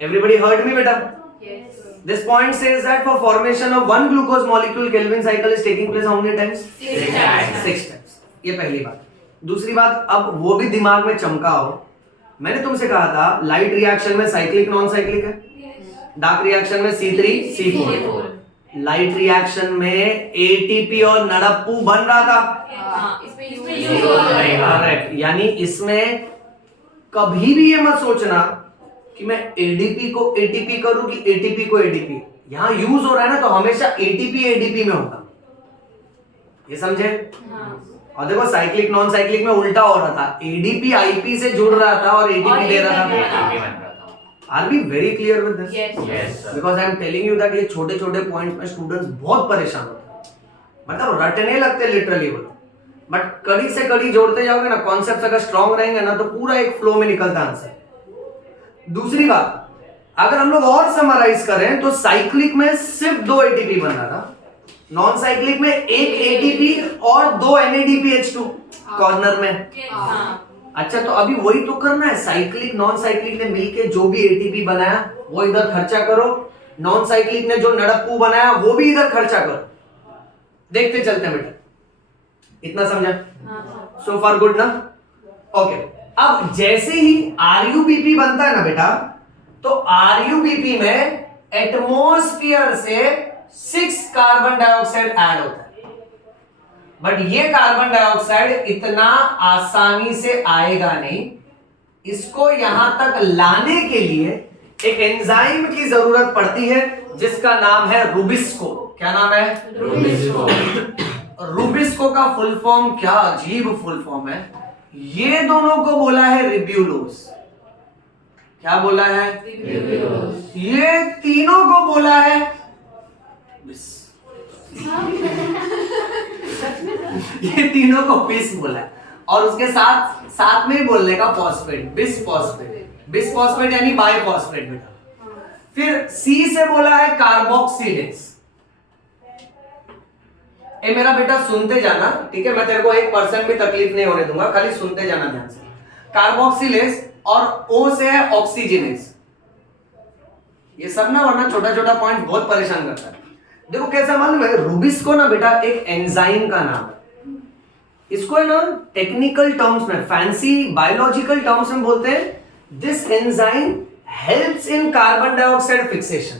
एवरीबॉडी हर्ड मी बेटा? Yes. This point says that for formation of one glucose molecule, Kelvin cycle is taking place how many times? 6 times. 6 times. ये पहली बात. दूसरी बात, अब वो भी दिमाग में चमका हो. मैंने तुमसे कहा था लाइट रिएक्शन में साइक्लिक नॉन साइक्लिक है, डार्क रिएक्शन में C3C4. लाइट रिएक्शन में एटीपी और नड़प्पू बन रहा था. इसमें करेक्ट. यानी इसमें कभी भी ये मत सोचना कि मैं एडीपी को एटीपी करूं कि एटीपी को एडीपी. यहां यूज हो रहा है ना, तो हमेशा एटीपी एडीपी में होगा. ये समझे? और देखो साइक्लिक नॉन साइक्लिक में उल्टा हो रहा था, एडीपी आईपी से जुड़ रहा था और एटीपी दे रहा था. R be very clear with this? Yes, sir. Because I am telling you that ये छोटे छोटे पॉइंट में स्टूडेंट्स बहुत परेशान होते हैं. मतलब रटने लगते लिटरली वो, बट कड़ी से कड़ी जोड़ते जाओगे ना, कॉन्सेप्ट अगर स्ट्रांग रहेंगे ना, तो पूरा एक फ्लो में निकलता आंसर. दूसरी बात, अगर हम लोग और समराइज करें तो साइक्लिक में सिर्फ 2 एटीपी बन रहा था, नॉन साइक्लिक में 1 एटीपी और 2 NADPH2 कॉर्नर में. अच्छा, तो अभी वही तो करना है. साइक्लिक नॉन साइक्लिक ने मिलके जो भी एटीपी बनाया वो इधर खर्चा करो, नॉन साइक्लिक ने जो नड़प्पू बनाया वो भी इधर खर्चा करो. देखते चलते हैं बेटा. इतना समझा? सो फार गुड ना? ओके. अब जैसे ही RUBP बनता है ना बेटा, तो RUBP में एटमॉस्फेयर से 6 कार्बन डाइऑक्साइड ऐड होता है. बट ये कार्बन डाइऑक्साइड इतना आसानी से आएगा नहीं. इसको यहां तक लाने के लिए एक एंजाइम की जरूरत पड़ती है जिसका नाम है रुबिस्को. क्या नाम है? Rubisco. रुबिस्को का फुल फॉर्म, क्या अजीब फुल फॉर्म है. ये दोनों को बोला है रिब्यूलोस. क्या बोला है? ये तीनों को बोला है बिस. ये तीनों को बिस बोला है. और उसके साथ साथ में बोलने का phosphate, bis phosphate. Bis phosphate यानी बाइफॉस्फेट बेटा. फिर सी से बोला है कार्बोक्सिलेज. ए मेरा बेटा सुनते जाना, ठीक है? मैं तेरे को 1% भी तकलीफ नहीं होने दूंगा, खाली सुनते जाना ध्यान से. कार्बोक्सिलेज और ओ से है ऑक्सीजनेज. ये सब ना वरना छोटा छोटा पॉइंट बहुत परेशान करता है. देखो कैसा मालूम है, रुबिस्को ना बेटा एक एंजाइम का नाम है. इसको है ना टेक्निकल टर्म्स में, फैंसी बायोलॉजिकल टर्म्स में बोलते हैं this enzyme helps in carbon dioxide fixation.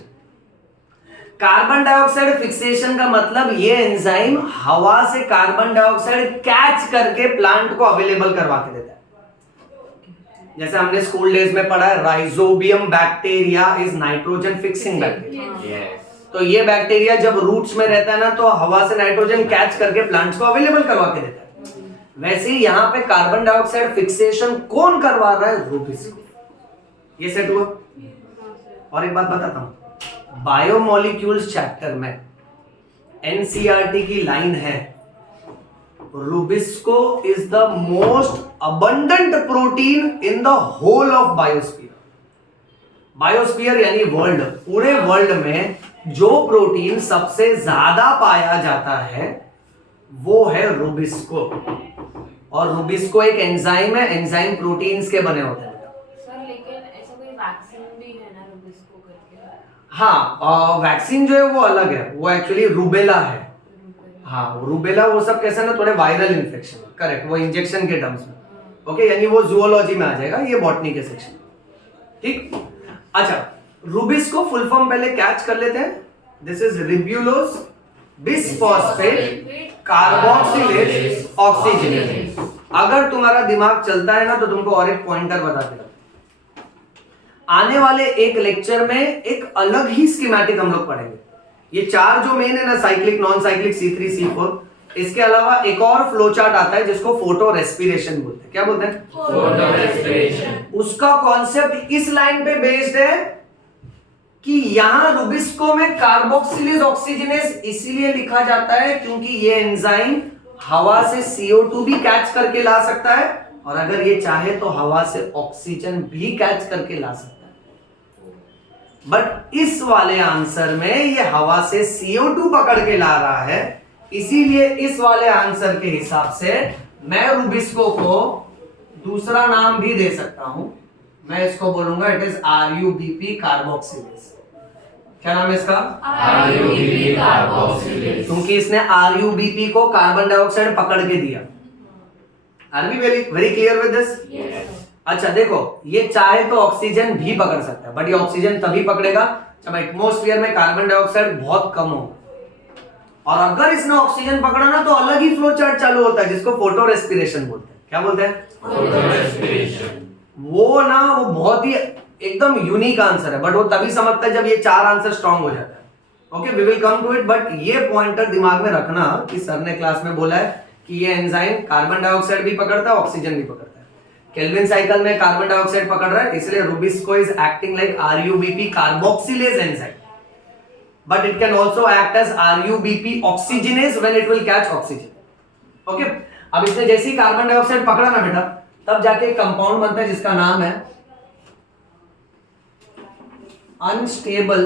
Carbon dioxide fixation का मतलब ये एंजाइम हवा से कार्बन डाइऑक्साइड कैच करके प्लांट को अवेलेबल करवा के देता है. जैसे हमने स्कूल डेज में पढ़ा है, rhizobium bacteria is nitrogen fixing bacteria. तो ये बैक्टीरिया जब रूट्स में रहता है ना, तो हवा से नाइट्रोजन कैच करके प्लांट्स को अवेलेबल करवा के देता है. वैसे ही यहां पे कार्बन डाइऑक्साइड फिक्सेशन कौन करवा रहा है? रुबिस्को. ये सेट हुआ. और एक बात बताता हूं, बायोमोलिक्यूल्स चैप्टर में NCERT की लाइन है, rubisco is the most abundant protein in the whole of biosphere. Biosphere यानी वर्ल्ड, पूरे वर्ल्ड में जो प्रोटीन सबसे ज्यादा पाया जाता है वो है रुबिस्को. और रुबिस्को एक एंजाइम है, एंजाइम प्रोटीन्स के बने होते हैं. सर लेकिन ऐसा कोई वैक्सीन भी है ना रुबिस्को करके? हाँ, वैक्सीन जो है वो अलग है, वो एक्चुअली रूबेला है. हाँ, रूबेला वो सब कैसे ना थोड़े वायरल इन्फेक्शन. करेक्ट, वो इंजेक्शन के टर्म्स में. ओके, यानी वो जूलॉजी में आ जाएगा, ये बॉटनी के सेक्शन. ठीक. अच्छा, रुबिस्को फुल फॉर्म पहले कैच कर लेते हैं. This is ribulose bisphosphate carboxylase oxygenase. अगर तुम्हारा दिमाग चलता है ना, तो तुमको और एक पॉइंटर बता देगा. आने वाले एक लेक्चर में एक अलग ही स्कीमेटिक हम लोग पढ़ेंगे. ये 4 जो मेन है ना, cyclic non cyclic C3 C4, इसके अलावा एक और फ्लो चार्ट आता है जिसको फोटो रेस्पिरेशन बोलते हैं. क्या बोलते हैं? Photo respiration. उसका कॉन्सेप्ट इस लाइन पे बेस्ड है कि यहां रुबिस्को में कार्बोक्सिलेज ऑक्सीजनेज इसीलिए लिखा जाता है क्योंकि ये एंजाइम हवा से CO2 भी कैच करके ला सकता है, और अगर ये चाहे तो हवा से ऑक्सीजन भी कैच करके ला सकता है. बट इस वाले आंसर में ये हवा से CO2 पकड़ के ला रहा है, इसीलिए इस वाले आंसर के हिसाब से मैं रुबिस्को को दूसरा नाम भी दे सकता हूं. मैं इसको बोलूंगा इट इज RUBP कार्बोक्सिलेज. क्या नाम है इसका? RUBP carboxylase. क्योंकि इसने RUBP को कार्बन डाइऑक्साइड पकड़ के दिया। Are we very very clear with this? Yes. अच्छा देखो, ये चाहे तो ऑक्सीजन भी पकड़ सकता है, बट ये ऑक्सीजन तभी पकड़ेगा जब एटमॉस्फेयर में कार्बन डाइऑक्साइड बहुत कम हो। और अगर इसने ऑक्सीजन पकड़ा ना तो अलग ही फ्लो चार्ट चालू होता है, जिसको फोटो रेस्पिरेशन बोलते हैं। क्या बोलते हैं? Photorespiration. वो ना वो बहुत ही एकदम यूनिक आंसर है, बट वो तभी समझता है जब ये चार आंसर स्ट्रांग हो जाता है। Okay, we will come to it, but ये पॉइंटर दिमाग में रखना कि सर ने क्लास में बोला है कि ये एंजाइम कार्बन डाइऑक्साइड भी पकड़ता है, ऑक्सीजन भी पकड़ता है। केल्विन साइकिल में कार्बन डाइऑक्साइड पकड़ रहा है, इसलिए Rubisco is acting like RUBP carboxylase enzyme, but it can also act as RUBP oxygenase when it will catch oxygen. Okay, अब इसने जैसे ही कार्बन डाइऑक्साइड पकड़ा ना बेटा, तब जाके एक कंपाउंड बनता है जिसका नाम है अनस्टेबल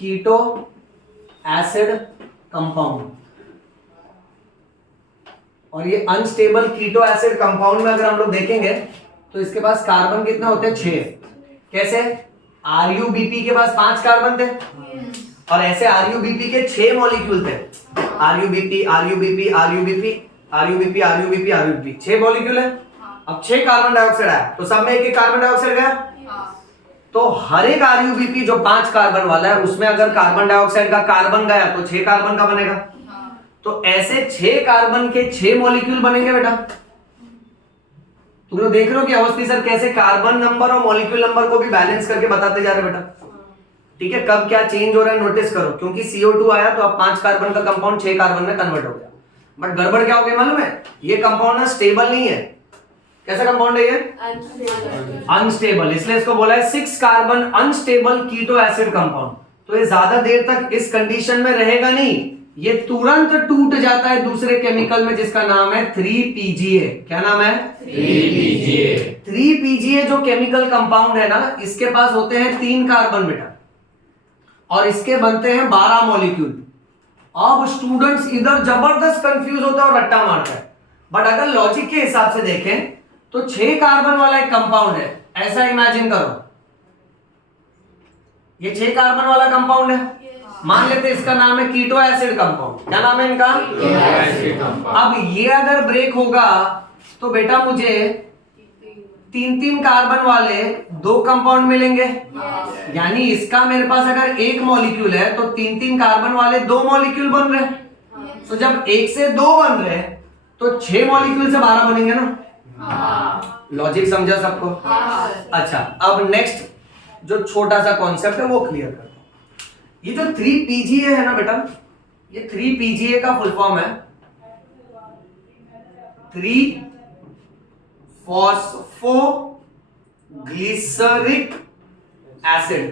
कीटो एसिड कंपाउंड। और ये अनस्टेबल कीटो एसिड कंपाउंड में अगर हम लोग देखेंगे तो इसके पास कार्बन कितना होते हैं? 6। कैसे? RUBP के पास 5 कार्बन थे और ऐसे RUBP के 6 मॉलिक्यूल थे। RUBP RUBP RUBP RUBP RUBP RUBP 6 molecule है। अब 6 कार्बन डाइऑक्साइड आया तो सब में एक कार्बन डाइऑक्साइड गया। तो हर एक RUBP जो 5 कार्बन वाला है उसमें अगर कार्बन डाइऑक्साइड का कार्बन गया तो 6 कार्बन का बनेगा। तो ऐसे 6 कार्बन के 6 मॉलिक्यूल बनेंगे बेटा। तुम लोग देख रहे हो कि अवस्थी सर कैसे कार्बन नंबर और मॉलिक्यूल नंबर को भी बैलेंस करके बताते जा रहे हैं बेटा। ठीक है, कब क्या चेंज हो रहा है नोटिस करो, क्योंकि CO2 आया तो अब 5 कार्बन का कंपाउंड 6 कार्बन में कन्वर्ट हो गया। बट गड़बड़ क्या हो गई मालूम है? ये कंपाउंड ना स्टेबल नहीं है। कैसा कंपाउंड है ये? अनस्टेबल। इसलिए इसको बोला है 6 carbon unstable keto acid compound. तो ये ज्यादा देर तक इस कंडीशन में रहेगा नहीं, ये तुरंत टूट जाता है दूसरे केमिकल में जिसका नाम है 3PGA। क्या नाम है? 3PGA. 3PGA जो केमिकल कंपाउंड है ना, इसके पास होते हैं 3 कार्बन बेटा और इसके बनते हैं 12 मॉलिक्यूल। अब स्टूडेंट्स इधर जबरदस्त कंफ्यूज होता है और रट्टा मारता है, बट अगर लॉजिक के हिसाब से देखें तो 6 कार्बन वाला एक कंपाउंड है। ऐसा इमेजिन करो, ये 6 कार्बन वाला कंपाउंड है, मान लेते हैं इसका नाम है कीटो एसिड कंपाउंड। क्या नाम है इनका? Acid compound. अब ये अगर ब्रेक होगा तो बेटा मुझे 3-3 कार्बन वाले 2 कंपाउंड मिलेंगे। यानी इसका मेरे पास अगर 1 मॉलिक्यूल है तो 3-3 कार्बन वाले 2 मॉलिक्यूल बन रहे हैं। तो जब 1 से 2 बन रहे हैं तो 6 मॉलिक्यूल से 12 बनेंगे ना। लॉजिक समझा सबको? अच्छा, अब नेक्स्ट जो छोटा सा कॉन्सेप्ट है वो क्लियर करता हूं। ये जो 3PGA है ना बेटा, ये 3PGA का फुल फॉर्म है 3 फॉस्फोग्लिसरिक एसिड।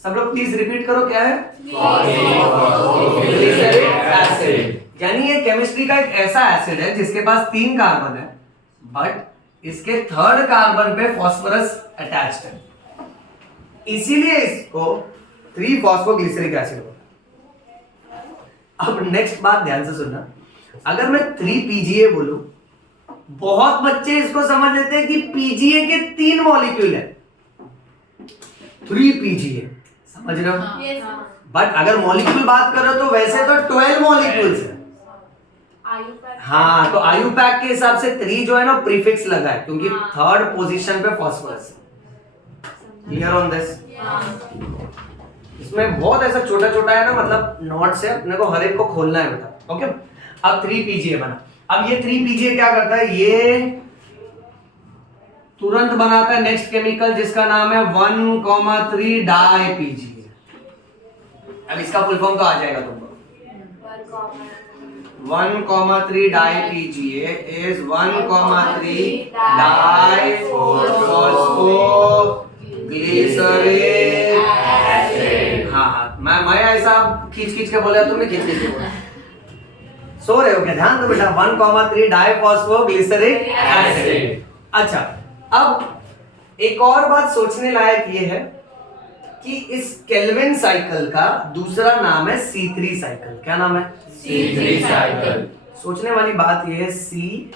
सब लोग प्लीज रिपीट करो, क्या है? Glyceric acid. यानी ये केमिस्ट्री का एक ऐसा एसिड है जिसके पास 3 कार्बन है, बट इसके 3rd कार्बन पे फास्फोरस अटैच्ड है, इसीलिए इसको 3 फॉस्फोग्लिसरिक एसिड बोला। अब नेक्स्ट बात ध्यान से सुनना, अगर मैं 3PGA बोलूं, बहुत बच्चे इसको समझ लेते हैं कि PGA के 3 मॉलिक्यूल है, 3PGA, समझ रहे हो? बट अगर मॉलिक्यूल बात करो तो वैसे तो 12 मॉलिक्यूल्स है। हाँ, तो आयुपैक के हिसाब से 3 जो है ना प्रीफिक्स लगा है, क्योंकि 3rd पोजीशन पे फास्फोरस है। Clear on this? इसमें बहुत ऐसा छोटा छोटा है ना, मतलब नोट्स है, अपने को हर एक को खोलना है बेटा। ओके, अब 3PGA बना। अब ये 3PGA क्या करता है? ये तुरंत बनाता है नेक्स्ट केमिकल जिसका नाम है 1,3 डाईपीजीए। अब इसका फुल फॉर्म तो आ जाएगा तुमको। 1,3 डाईपीजीए इज 1,3 डाईफॉस्फोग्लिसरिक एसिड। हाँ, मैं ऐसा खींच के बोला, तुमने खींच के बोला। सो रहे हो क्या? ध्यान दो बेटा, 1,3 डाईफॉस्फोग्लिसरिक एसिड। अच्छा, अब एक और बात सोचने लायक ये है कि इस केल्विन साइकिल का दूसरा नाम है C3 साइकिल। क्या नाम है? C3 cycle. सोचने वाली बात ये है C3,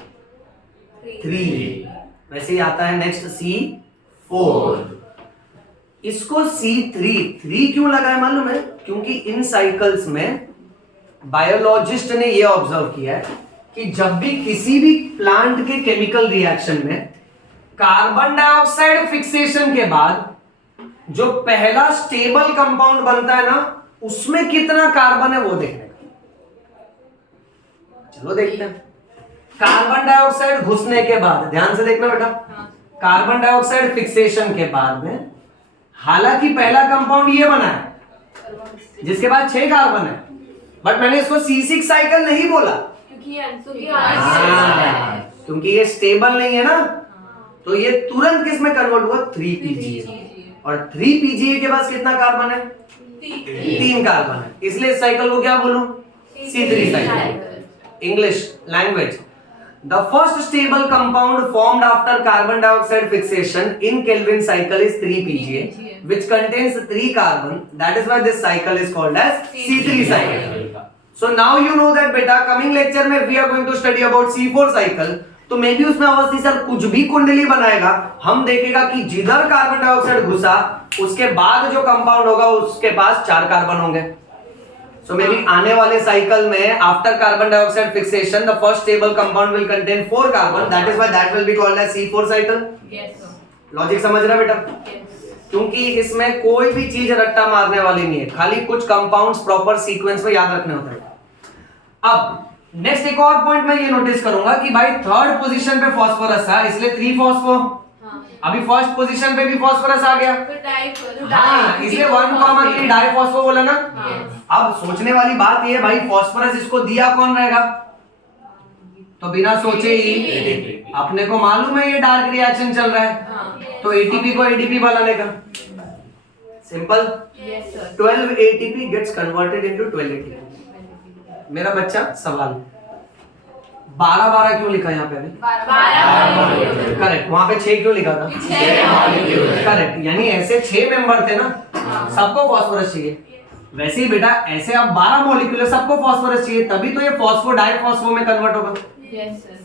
वैसे ही आता है नेक्स्ट C4। इसको C3 क्यों लगा है मालूम है? क्योंकि इन साइकिल्स में बायोलॉजिस्ट ने ये ऑब्जर्व किया है कि जब भी किसी भी प्लांट के केमिकल रिएक्शन में कार्बन डाइऑक्साइड फिक्सेशन के बाद जो पहला स्टेबल कंपाउंड बनता है ना, उसमें कितना कार्बन है वो देखने का। चलो देखते हैं। कार्बन डाइऑक्साइड घुसने के बाद, ध्यान से देखना बेटा, कार्बन डाइऑक्साइड फिक्सेशन के बाद में हालांकि पहला कंपाउंड ये बना है जिसके बाद 6 कार्बन है, बट मैंने इसको C6 साइकिल नहीं बोला क्योंकि ये स्टेबल नहीं है ना, तो ये तुरंत किस में कन्वर्ट हुआ? 3PGA। और 3PGA के पास कितना कार्बन है? 3 कार्बन है, इसलिए इस साइकिल को क्या बोलूं? C3 cycle. English language, the first stable compound formed after carbon dioxide fixation in Kelvin cycle is 3PGA, which contains 3 carbon. That is why this cycle is called as C3 cycle. So now you know that beta, coming lecture में we are going to study about C4 cycle. तो मे बी उसमें अवस्थी सर कुछ भी कुंडली बनाएगा, हम देखेगा कि जिधर कार्बन डाइऑक्साइड घुसा उसके बाद जो कंपाउंड होगा उसके पास 4 कार्बन होंगे। So maybe आने वाले साइकिल में after carbon dioxide fixation the first stable compound will contain 4 carbon, that is why that will be called as C4 cycle. Yes sir. Logic समझ रहा बेटा? क्योंकि इसमें कोई भी चीज रट्टा मारने वाली नहीं है, खाली कुछ कंपाउंड्स प्रॉपर सीक्वेंस में याद रखने होते हैं। अब नेक्स्ट एक और पॉइंट मैं ये नोटिस करूंगा कि भाई थर्ड पोजीशन पे फास्फोरस है, इसलिए 3 फॉस्फो। अभी फर्स्ट पोजीशन पे भी फास्फोरस आ गया, हाँ, इसलिए 1,3 डाई फॉस्फो बोला ना। अब सोचने वाली बात ये, भाई फास्फोरस इसको दिया कौन रहेगा? तो बिना सोचे ही अपने को मालूम है ये डार्क रिएक्शन चल रहा है, तो एटीपी को एडीपी बनाने का simple. 12 ATP gets converted into 12 ATP। मेरा बच्चा सवाल 12 क्यों लिखा यहाँ पे? अभी 12 करेक्ट, वहां पे 6 क्यों लिखा था? करेक्ट, यानी ऐसे 6 मेंबर थे ना, सबको फास्फोरस चाहिए। वैसे ही बेटा ऐसे अब 12 मॉलिक्यूल है, सबको फास्फोरस चाहिए, तभी तो ये फॉस्फो डाइफॉस्फो में कन्वर्ट होगा। Yes sir.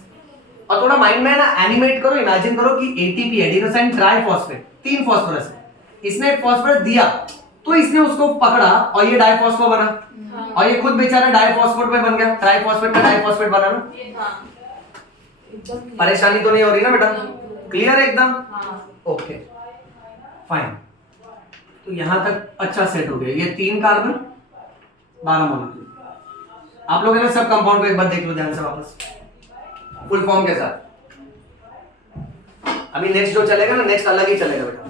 और थोड़ा माइंड में ना एनिमेट करो, इमेजिन करो कि एटीपी एडिनोसाइन ट्राइफॉस्फेट 3 फास्फोरस है, इसने एक फास्फोरस दिया तो इसने उसको पकड़ा और ये डाइफॉस्फो बना, और ये खुद बेचारा डाइफॉस्फेट में बन गया, ट्राइफॉस्फेट का डाइफॉस्फेट बना ना। परेशानी तो नहीं हो रही ना बेटा? क्लियर है एकदम? Okay fine. तो यहां तक अच्छा सेट हो गया, ये 3 कार्बन 12 मॉलिक्यूल। आप लोग है ना सब कंपाउंड को एक बार देख लो ध्यान से वापस फुल फॉर्म के साथ। अभी नेक्स्ट जो चलेगा ना, नेक्स्ट अलग ही चलेगा बेटा।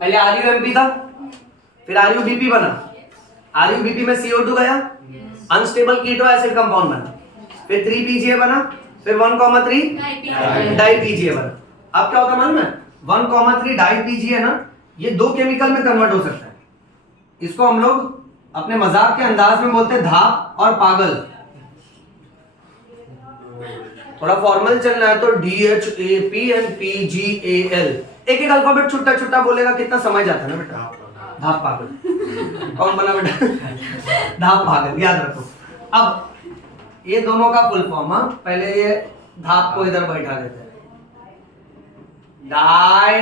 पहले RUMP था, फिर RUBP बना, RUBP में CO2 गया, अनस्टेबल कीटो एसिड कंपाउंड बना, फिर 3PGA बना, फिर 1,3 डाई-PGA बना। अब क्या होता मालूम है? 1,3 डाई-PGA ना, ये 2 केमिकल में कन्वर्ट हो सकता है। इसको हम लोग अपने मजाक के अंदाज में बोलते हैं धाप और पागल। थोड़ा फॉर्मल चलना है तो DHAP and PGAL, एक एक अल्फाबेट छुट्टा छुट्टा बोलेगा, कितना समझ आता है ना बेटा? धाप पागल कौन बना बेटा? धाप पागल, याद रखो। अब ये दोनों का फुल फॉर्म, पहले ये धाप को इधर बैठा देते हैं, डाई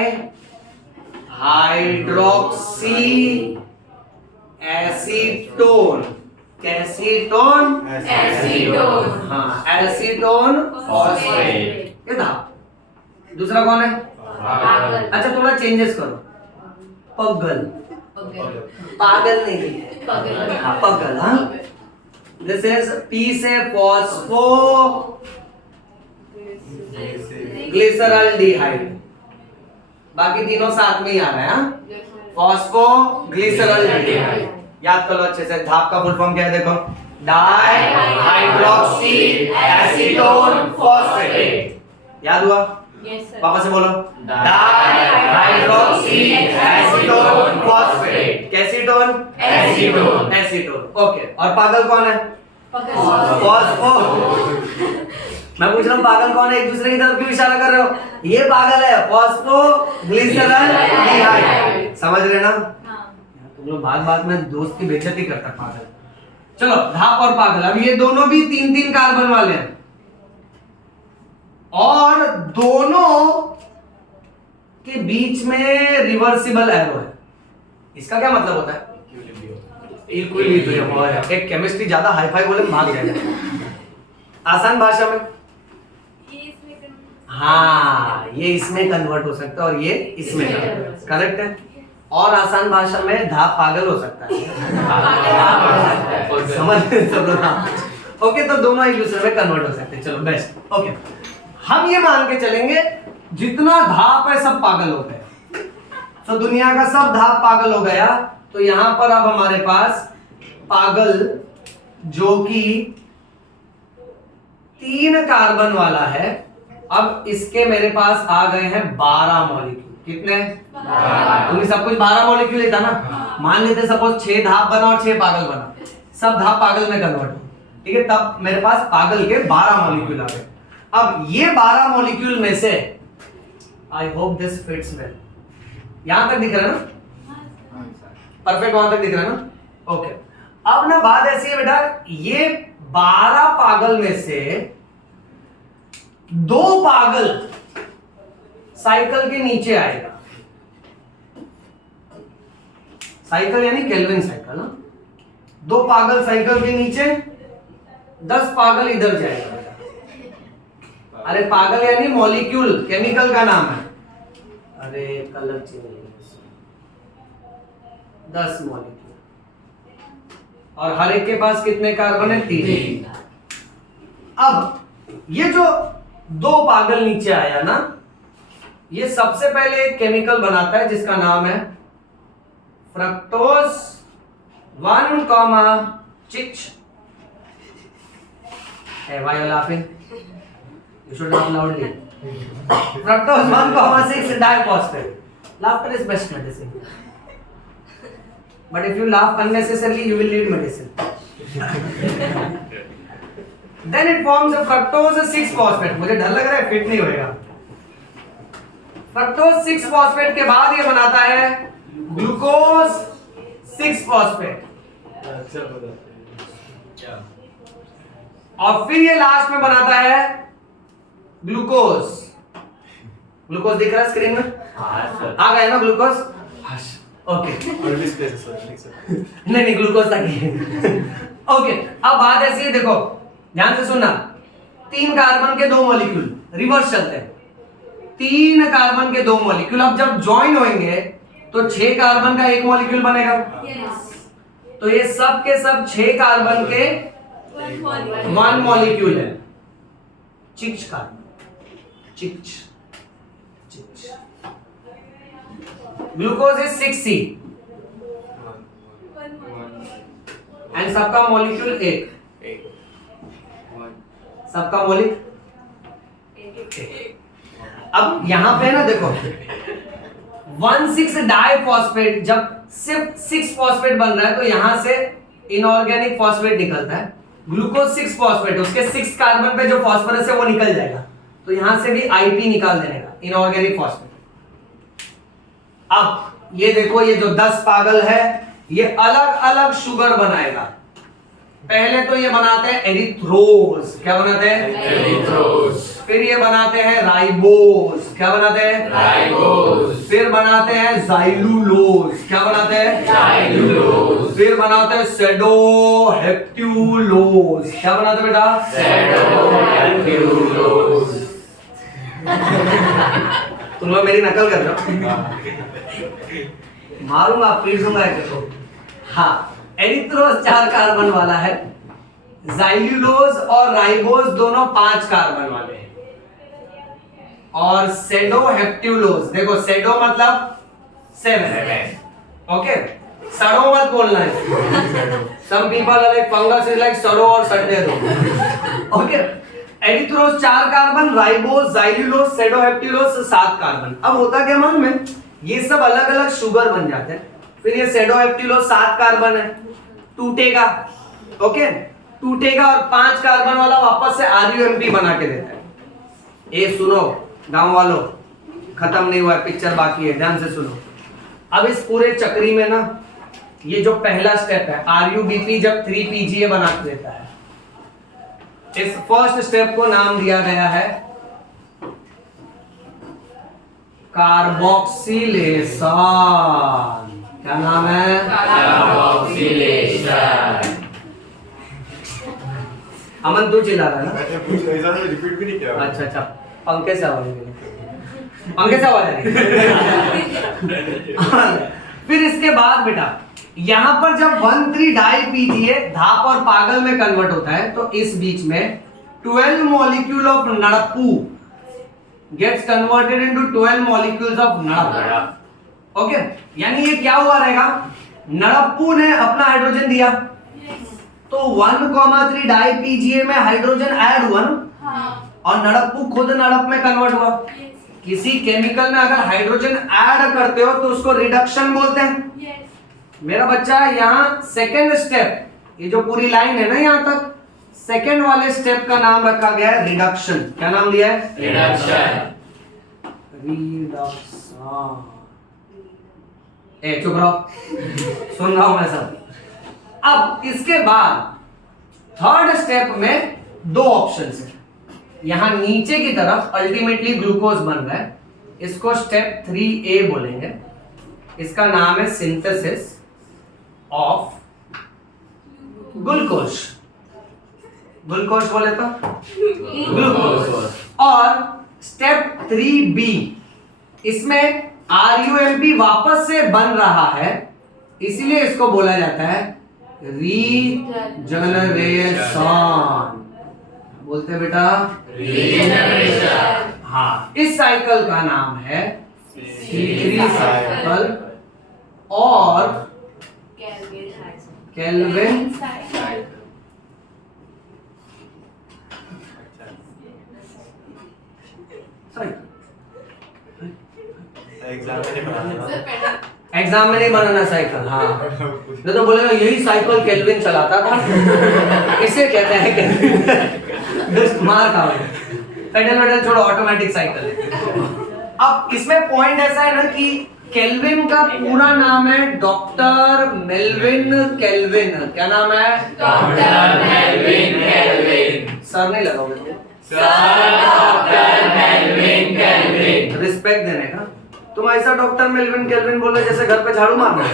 हाइड्रोक्सी एसीटोन। कैसीटोन? एसीटोन। हाँ, एसीटोन फॉस्फेट, ये धाप। दूसरा कौन है? अच्छा थोड़ा चेंजेस करो, पगल। पागल नहीं, हाँ पगल। हाँ, दिस इज P से फॉस्फो ग्लिसरॉल्डिहाइड, बाकी तीनों साथ में ही आ रहे हैं। फॉस्फो ग्लिसरॉल्डिहाइड याद कर लो अच्छे से। धाप का फुल फॉर्म क्या है देखो, डाई हाइड्रोक्सी एसीटोन फॉस्फेट। याद हुआ? पापा से बोलो, डाई हाइड्रोक्सी एसीटोन फॉस्फेट। कैसीटोन? एसीटोन। Acetone, okay. और पागल कौन है? फॉस्फो। मैं पूछ रहा हूँ पागल कौन है, एक दूसरे की तरफ क्यों इशारा कर रहे हो? ये पागल है, फॉस्फो ग्लिसरॉल्डिहाइड। समझ रहे ना? तुम लोग बात बात में दोस्त की बेइज्जती करता है पागल। चलो धाप और पागल, अब ये दोनों भी 3-3 कार्बन वाले हैं, और दोनों के बीच में रिवर्सिबल एरो है। इसका क्या मतलब होता है? इक्विलिब्रियम। और एक केमिस्ट्री ज्यादा हाई फाई बोले भाग जाएगा। आसान भाषा में ये इसमें हाँ, ये इसमें कन्वर्ट हो सकता है और ये इसमें करेक्ट है। और आसान भाषा में धा पागल हो सकता है। समझ सब लोग? ओके, तो दोनों एक दूसरे में कन्वर्ट हो सकते हैं। चलो बेस्ट। ओके, हम ये मान के चलेंगे जितना धाप है सब पागल हो गए। तो दुनिया का सब धाप पागल हो गया, तो यहां पर अब हमारे पास पागल जो कि 3 कार्बन वाला है, अब इसके मेरे पास आ गए हैं 12 मॉलिक्यूल। कितने? तुम्हें सब कुछ 12 मॉलिक्यूल लेता ना। मान लेते सपोज 6 धाप बना और 6 पागल बना, सब धाप पागल में कन्वर्ट हो, ठीक है। तब मेरे पास पागल के 12 मॉलिक्यूल आ गए। अब ये 12 मॉलिक्यूल में से I hope this fits well. यहां तक दिख रहा है ना? परफेक्ट, वहां तक दिख रहा है ना? ओके, अब ना बात ऐसी है बेटा, ये 12 पागल में से 2 पागल साइकिल के नीचे आएगा। साइकिल यानी केल्विन साइकिल ना। 2 पागल साइकिल के नीचे, 10 पागल इधर जाएगा। अरे पागल यानी मॉलिक्यूल, केमिकल का नाम है। अरे कलर चेंज, 10 मॉलिक्यूल, और हर एक के पास कितने कार्बन है? 3। अब ये जो 2 पागल नीचे आया ना, ये सबसे पहले एक केमिकल बनाता है जिसका नाम है fructose 1, Hey, why you laughing? You should laugh loudly. Fructose 1,6 diphosphate. Laughter is best medicine. But if you laugh unnecessarily, you will need medicine. Then it forms a fructose 6-phosphate. मुझे डर लग रहा है फिट नहीं होएगा। फ्रक्टोज 6-phosphate के बाद ये बनाता है ग्लूकोज 6-phosphate। और फिर ये लास्ट में बनाता है ग्लूकोज। ग्लूकोज दिख रहा है स्क्रीन में? आ गया ना ग्लूकोज? ओके, नहीं ग्लूकोज तक। ओके, अब बात ऐसी है, देखो ध्यान से सुनना। 3 कार्बन के 2 मॉलिक्यूल रिवर्स चलते हैं। 3 कार्बन के 2 मॉलिक्यूल अब जब ज्वाइन होंगे तो 6 कार्बन का 1 मॉलिक्यूल बनेगा। तो ये सब के सब 6 कार्बन के 1 मॉलिक्यूल है। चिक्च कार्बन, चिक्च। ग्लूकोज इज 6C एंड सबका मॉलिक्यूल 1। सबका मॉलिक्यूल। अब यहां पे ना देखो 1,6 डाइफॉस्फेट, जब सिर्फ 6-phosphate बन रहा है तो यहां से इनऑर्गेनिक फॉस्फेट निकलता है। ग्लूकोज 6-phosphate, उसके 6 कार्बन पे जो फास्फोरस है वो निकल जाएगा, तो यहां से भी IP निकाल देने का, इनऑर्गेनिक फॉस्फेट। अब ये देखो, ये जो 10 पागल है ये अलग अलग शुगर बनाएगा। पहले तो ये बनाते हैं एरिथ्रोज। क्या बनाते हैं? एरिथ्रोज। फिर ये बनाते हैं राइबोज। क्या बनाते हैं? राइबोज। फिर बनाते हैं जाइलुलोज। क्या बनाते हैं? जाइलुलोज। फिर बनाते हैं सेडोहेप्ट्यूलोज। क्या बनाते हैं बेटा? सेडोहेप्ट्यूलोज। तुम लोग मेरी नकल कर रहे हो? मारूंगा, पीट दूंगा को। हाँ, एरिथ्रोज 4 कार्बन वाला है, जाइलुलोज और राइबोज दोनों 5 कार्बन वाले हैं, और सेडोहेप्ट्यूलोज, देखो सेडो मतलब 7। ओके, सड़ो मत बोलना है। Some people are like fungus is like सड़ो और सड़ने दो। Okay, erythrose 4 carbon, ribose, xylulose, sedoheptulose 7 carbon. अब होता क्या मालूम है, ये सब अलग अलग शुगर बन जाते हैं। फिर ये सेडोहेप्ट्यूलोज 7 कार्बन है, टूटेगा। ओके, टूटेगा और 5 कार्बन वाला वापस से RUMP बना के देता है। ये सुनो गांव वालों, खत्म नहीं हुआ है, पिक्चर बाकी है, ध्यान से सुनो। अब इस पूरे चक्री में ना, ये जो पहला स्टेप है RUBP, जब 3PGA बना के देता है, इस फर्स्ट स्टेप को नाम दिया गया है कार्बोक्सिलेशन। क्या नाम है? कार्बोक्सिलेशन। अमन तू चिल्ला रहा है ना? रिपीट भी नहीं किया। अच्छा, पंखे से आवाज निकली, पंखे से आवाज आ रही। फिर इसके बाद बेटा यहां पर जब 1,3 डाई पीजीए धाप और पागल में कन्वर्ट होता है तो इस बीच में 12 मॉलिक्यूल ऑफ नड़प्पू gets converted into 12 molecules of नड़प। ओके, यानी ये क्या हुआ रहेगा? नड़प्पू ने अपना हाइड्रोजन दिया तो 1,3 डाई पीजीए में हाइड्रोजन ऐड हुआ ना, और नड़प्पू खुद नड़प में कन्वर्ट हुआ। किसी केमिकल में अगर हाइड्रोजन ऐड करते हो तो उसको रिडक्शन बोलते हैं। मेरा बच्चा यहाँ सेकेंड स्टेप, ये जो पूरी लाइन है ना यहाँ तक, सेकेंड वाले स्टेप का नाम रखा गया है रिडक्शन। क्या नाम दिया है? रिडक्शन। ए चुप रहो, सुन रहा हूं मैं सब। अब इसके बाद थर्ड स्टेप में 2 ऑप्शंस है। यहां नीचे की तरफ अल्टीमेटली ग्लूकोज बन रहा है, इसको स्टेप 3A बोलेंगे। इसका नाम है सिंथेसिस ऑफ ग्लूकोज। ग्लूकोज बोले तो ग्लूकोज। और स्टेप 3B, इसमें RUMP वापस से बन रहा है, इसीलिए इसको बोला जाता है रीजनरेशन। बोलते हैं बेटा रीजनरेशन। हाँ, इस साइकिल का नाम है C3 साइकिल और केल्विन साइकिल। एग्जाम में नहीं बनाना साइकिल। हाँ, नहीं तो बोलेगा यही साइकिल केल्विन चलाता था, इसे कहते हैं केल्विन। मार खाओ, पेडल वेडल छोड़ो, ऑटोमेटिक साइकिल है। अब इसमें पॉइंट ऐसा है ना कि केल्विन का पूरा नाम है डॉक्टर मेल्विन केल्विन। क्या नाम है? Doctor Melvin kelvin. सर नहीं लगाओगे तुम? Sir doctor Melvin kelvin. Respect देने का। तुम ऐसा डॉक्टर मेल्विन केल्विन बोल रहे जैसे घर पे झाड़ू मारना।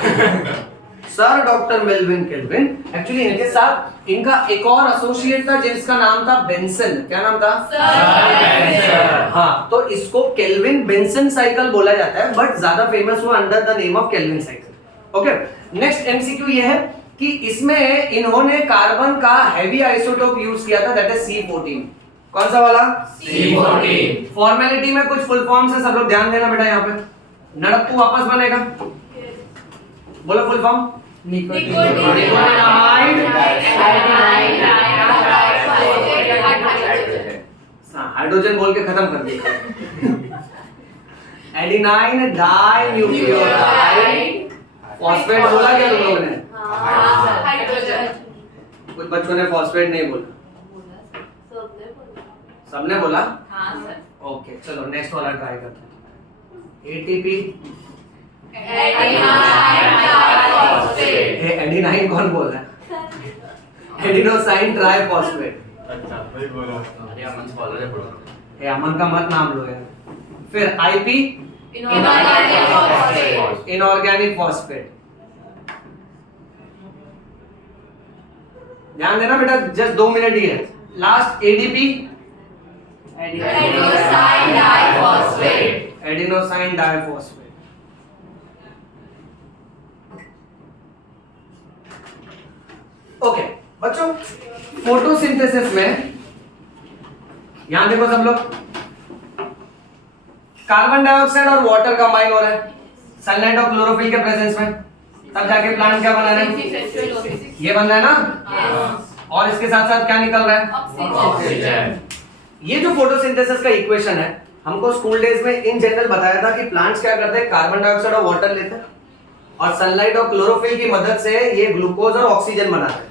Sir doctor Melvin kelvin. Actually इनके साथ इनका एक और एसोसिएट था जिसका नाम था बेंसन। क्या नाम था? सर। हाँ, तो इसको केल्विन बेंसन साइकिल बोला जाता है, बट ज्यादा फेमस हुआ under the name of Calvin cycle. Okay, next MCQ ये है कि इसमें इन्होंने कार्बन का हेवी आइसोटोप यूज किया था, दैट इज C14। कौन सा वाला? C14। फॉर्मेलिटी में कुछ फुल फॉर्म से सब लोग ध्यान देना बेटा। यहाँ पे नड़प्पू वापस बनेगा, बोलो फुल फॉर्म। हाइड्रोजन बोल के खत्म कर दिया। एडिनाइन डाई न्यूक्लियोटाइड फॉस्फेट बोला क्या तुम लोगों ने? कुछ बच्चों ने फॉस्फेट नहीं बोला, सबने बोला। ओके, चलो नेक्स्ट वाला ट्राई करते हैं। एटीपी एडिनाइन कौन बोल रहा है? Adenosine triphosphate. अच्छा, वही बोला। अरे अमन फॉलो है ब्रो। ए अमन का मत नाम लो यार। फिर आईपी इनऑर्गेनिक फॉस्फेट। ध्यान देना बेटा, जस्ट 2 मिनट ही है। Last ADP adenosine diphosphate. Adenosine diphosphate. Okay बच्चों, फोटोसिंथेसिस में यहां देखो सब लोग, कार्बन डाइऑक्साइड और वाटर कंबाइन हो रहा है सनलाइट और क्लोरोफिल के प्रेजेंस में, तब जाके प्लांट क्या बना रहा है? ये बन रहा है ना। और इसके साथ साथ क्या निकल रहा है? ऑक्सीजन। ये जो फोटोसिंथेसिस का इक्वेशन है, हमको स्कूल डेज में इन जनरल बताया था कि प्लांट्स क्या करते हैं, कार्बन डाइऑक्साइड और वाटर लेते हैं और सनलाइट और क्लोरोफिल की मदद से ये ग्लूकोज और ऑक्सीजन बनाते हैं।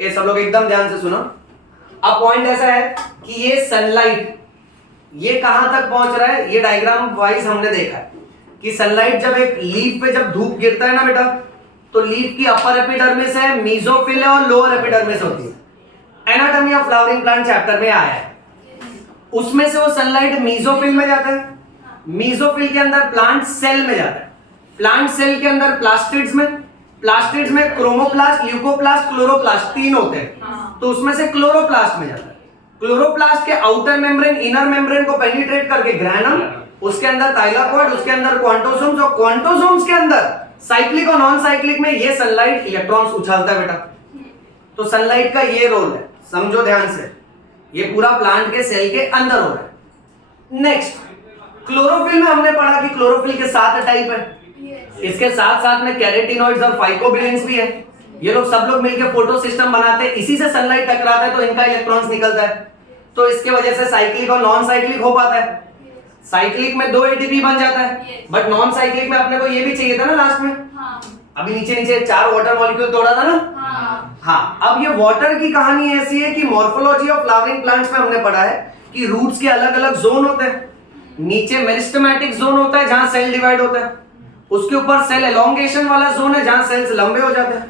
ये सब लोग एकदम ध्यान से सुनो। अब पॉइंट ऐसा है कि ये सनलाइट ये कहां तक पहुंच रहा है, ये डायग्राम वाइज हमने देखा है कि सनलाइट जब एक लीफ पे जब धूप गिरता है ना बेटा, तो लीफ की अपर एपिडर्मिस है, मेसोफिल है और लोअर एपिडर्मिस होती है। Anatomy of flowering plant chapter में आया है, उसमें से वो सनलाइट मेसोफिल में जाता है, मीजोफिल के अंदर प्लांट सेल में जाता है, प्लांट सेल के अंदर प्लास्टिड्स में क्रोमोप्लास्ट, ल्यूकोप्लास्ट, क्लोरोप्लास्ट 3 होते हैं, तो उसमें से क्लोरोप्लास्ट में जाता है। क्लोरोप्लास्ट के आउटर मेम्ब्रेन इनर मेम्ब्रेन को पेनिट्रेट करके ग्रैनम, उसके अंदर थाइलाकॉइड, उसके अंदर क्वांटोसोम्स, और क्वांटोसोम्स के अंदर साइक्लिक और नॉन साइक्लिक में ये सनलाइट इलेक्ट्रॉन्स उछालता है बेटा। तो सनलाइट का ये रोल है, समझो ध्यान से, ये पूरा प्लांट के सेल के अंदर हो रहा है। नेक्स्ट, क्लोरोफिल में हमने पढ़ा कि क्लोरोफिल के 7 टाइप है, इसके साथ साथ में कैरोटीनॉइड्स और फाइकोबिलेंस भी है। ये लोग सब लोग मिलकर फोटो सिस्टम बनाते हैं, इसी से सनलाइट टकराता है तो इनका इलेक्ट्रॉन्स निकलता है, तो इसके वजह से साइक्लिक और नॉन साइक्लिक हो पाता है। साइक्लिक में 2 एटीपी बन जाता है, बट नॉन साइक्लिक में अपने को ये भी चाहिए था ना लास्ट में, अभी नीचे 4 वाटर मॉलिक्यूल तोड़ा था ना। हाँ, अब ये वाटर की कहानी ऐसी है कि मॉर्फोलॉजी ऑफ फ्लावरिंग प्लांट्स में हमने पढ़ा है कि रूट्स के अलग अलग जोन होते हैं। नीचे मेरिस्टेमेटिक जोन होता है जहां सेल डिवाइड होता है, उसके ऊपर सेल एलोंगेशन वाला जोन है जहां सेल्स लंबे हो जाते हैं,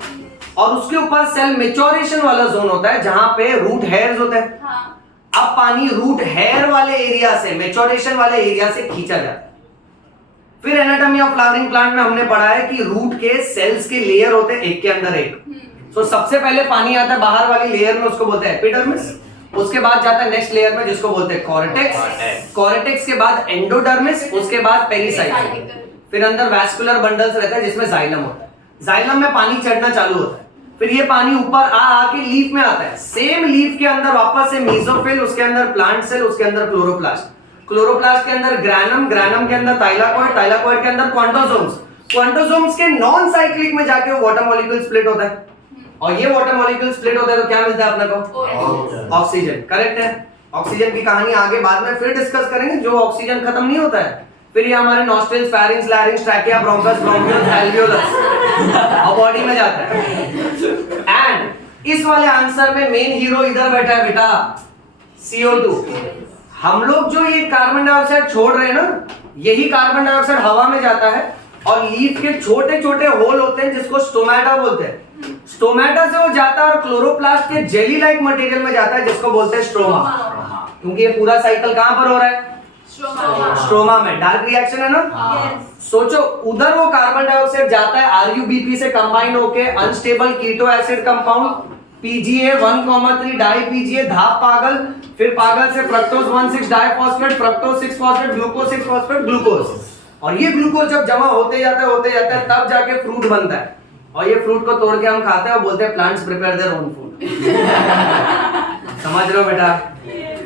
और उसके ऊपर सेल मैच्योरेशन वाला जोन होता है जहां पे रूट हेयर्स होते हैं। अब पानी रूट हेयर वाले एरिया से, मैच्योरेशन वाले एरिया से खींचा जाता है। फिर एनाटॉमी ऑफ फ्लावरिंग प्लांट में हमने पढ़ा है कि रूट के सेल्स के लेयर होते हैं एक के अंदर एक। तो सबसे पहले पानी आता है बाहर वाली लेयर में, उसको बोलते हैं एपिडर्मिस, उसके बाद जाता है नेक्स्ट लेयर में जिसको बोलते हैं कॉर्टेक्स, कॉर्टेक्स के बाद एंडोडर्मिस, उसके बाद पेरिसाइकिल, फिर अंदर वैस्कुलर बंडल्स रहता है जिसमें जाइलम होता है। जाइलम में पानी चढ़ना चालू होता है, फिर ये पानी ऊपर आके लीफ में आता है, सेम लीफ के अंदर वापस से मेसोफिल, उसके अंदर प्लांट सेल, उसके अंदर क्लोरोप्लास्ट, क्लोरोप्लास्ट के अंदर ग्रैनम, ग्रैनम के अंदर थाइलाकॉइड, थाइलाकॉइड के अंदर क्वांटोसोम्स, क्वांटोसोम्स के नॉन साइक्लिक में जाके वो वाटर मॉलिक्यूल स्प्लिट होता है, और ये वाटर मॉलिक्यूल स्प्लिट होता है तो क्या मिलता है अपने को? ऑक्सीजन। करेक्ट है। ऑक्सीजन की कहानी आगे बाद में फिर डिस्कस करेंगे, जो ऑक्सीजन खत्म नहीं होता है, फिर ये हमारे nostrils, pharynx, लैरिंग्स, trachea, bronchus, bronchioles, alveolus और बॉडी में जाता है। एंड इस वाले आंसर में मेन हीरो इधर बैठा है बेटा, CO2। हम लोग जो ये कार्बन डाइऑक्साइड छोड़ रहे हैं ना, यही कार्बन डाइऑक्साइड हवा में जाता है और लीफ के छोटे छोटे होल होते हैं जिसको स्टोमेटा बोलते हैं। स्टोमेटा से वो जाता है और क्लोरोप्लास्ट के जेली लाइक मटेरियल में जाता है जिसको बोलते हैं स्ट्रोमा। क्योंकि ये पूरा साइकिल कहां पर हो रहा है? स्ट्रोमा में। डार्क रिएक्शन है ना। सोचो, उधर वो कार्बन डाइऑक्साइड जाता है RuBP से कंबाइन होके unstable keto acid compound PGA 1,3 di PGA, धाप पागल, फिर पागल से fructose 1,6 diphosphate, fructose 6 phosphate, glucose 6 phosphate, glucose. और ये ग्लूकोज जब जमा होते जाता है तब जाके फ्रूट बनता है, और ये फ्रूट को तोड़ के हम खाते हैं और बोलते हैं plants prepare their own food. समझ रहे हो बेटा?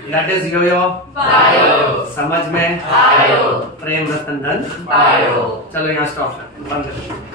That is YoYo Bio. समझ में आयो। प्रेम रतन धन बायो। चलो यहाँ स्टॉप करते हैं, बंद करते हैं।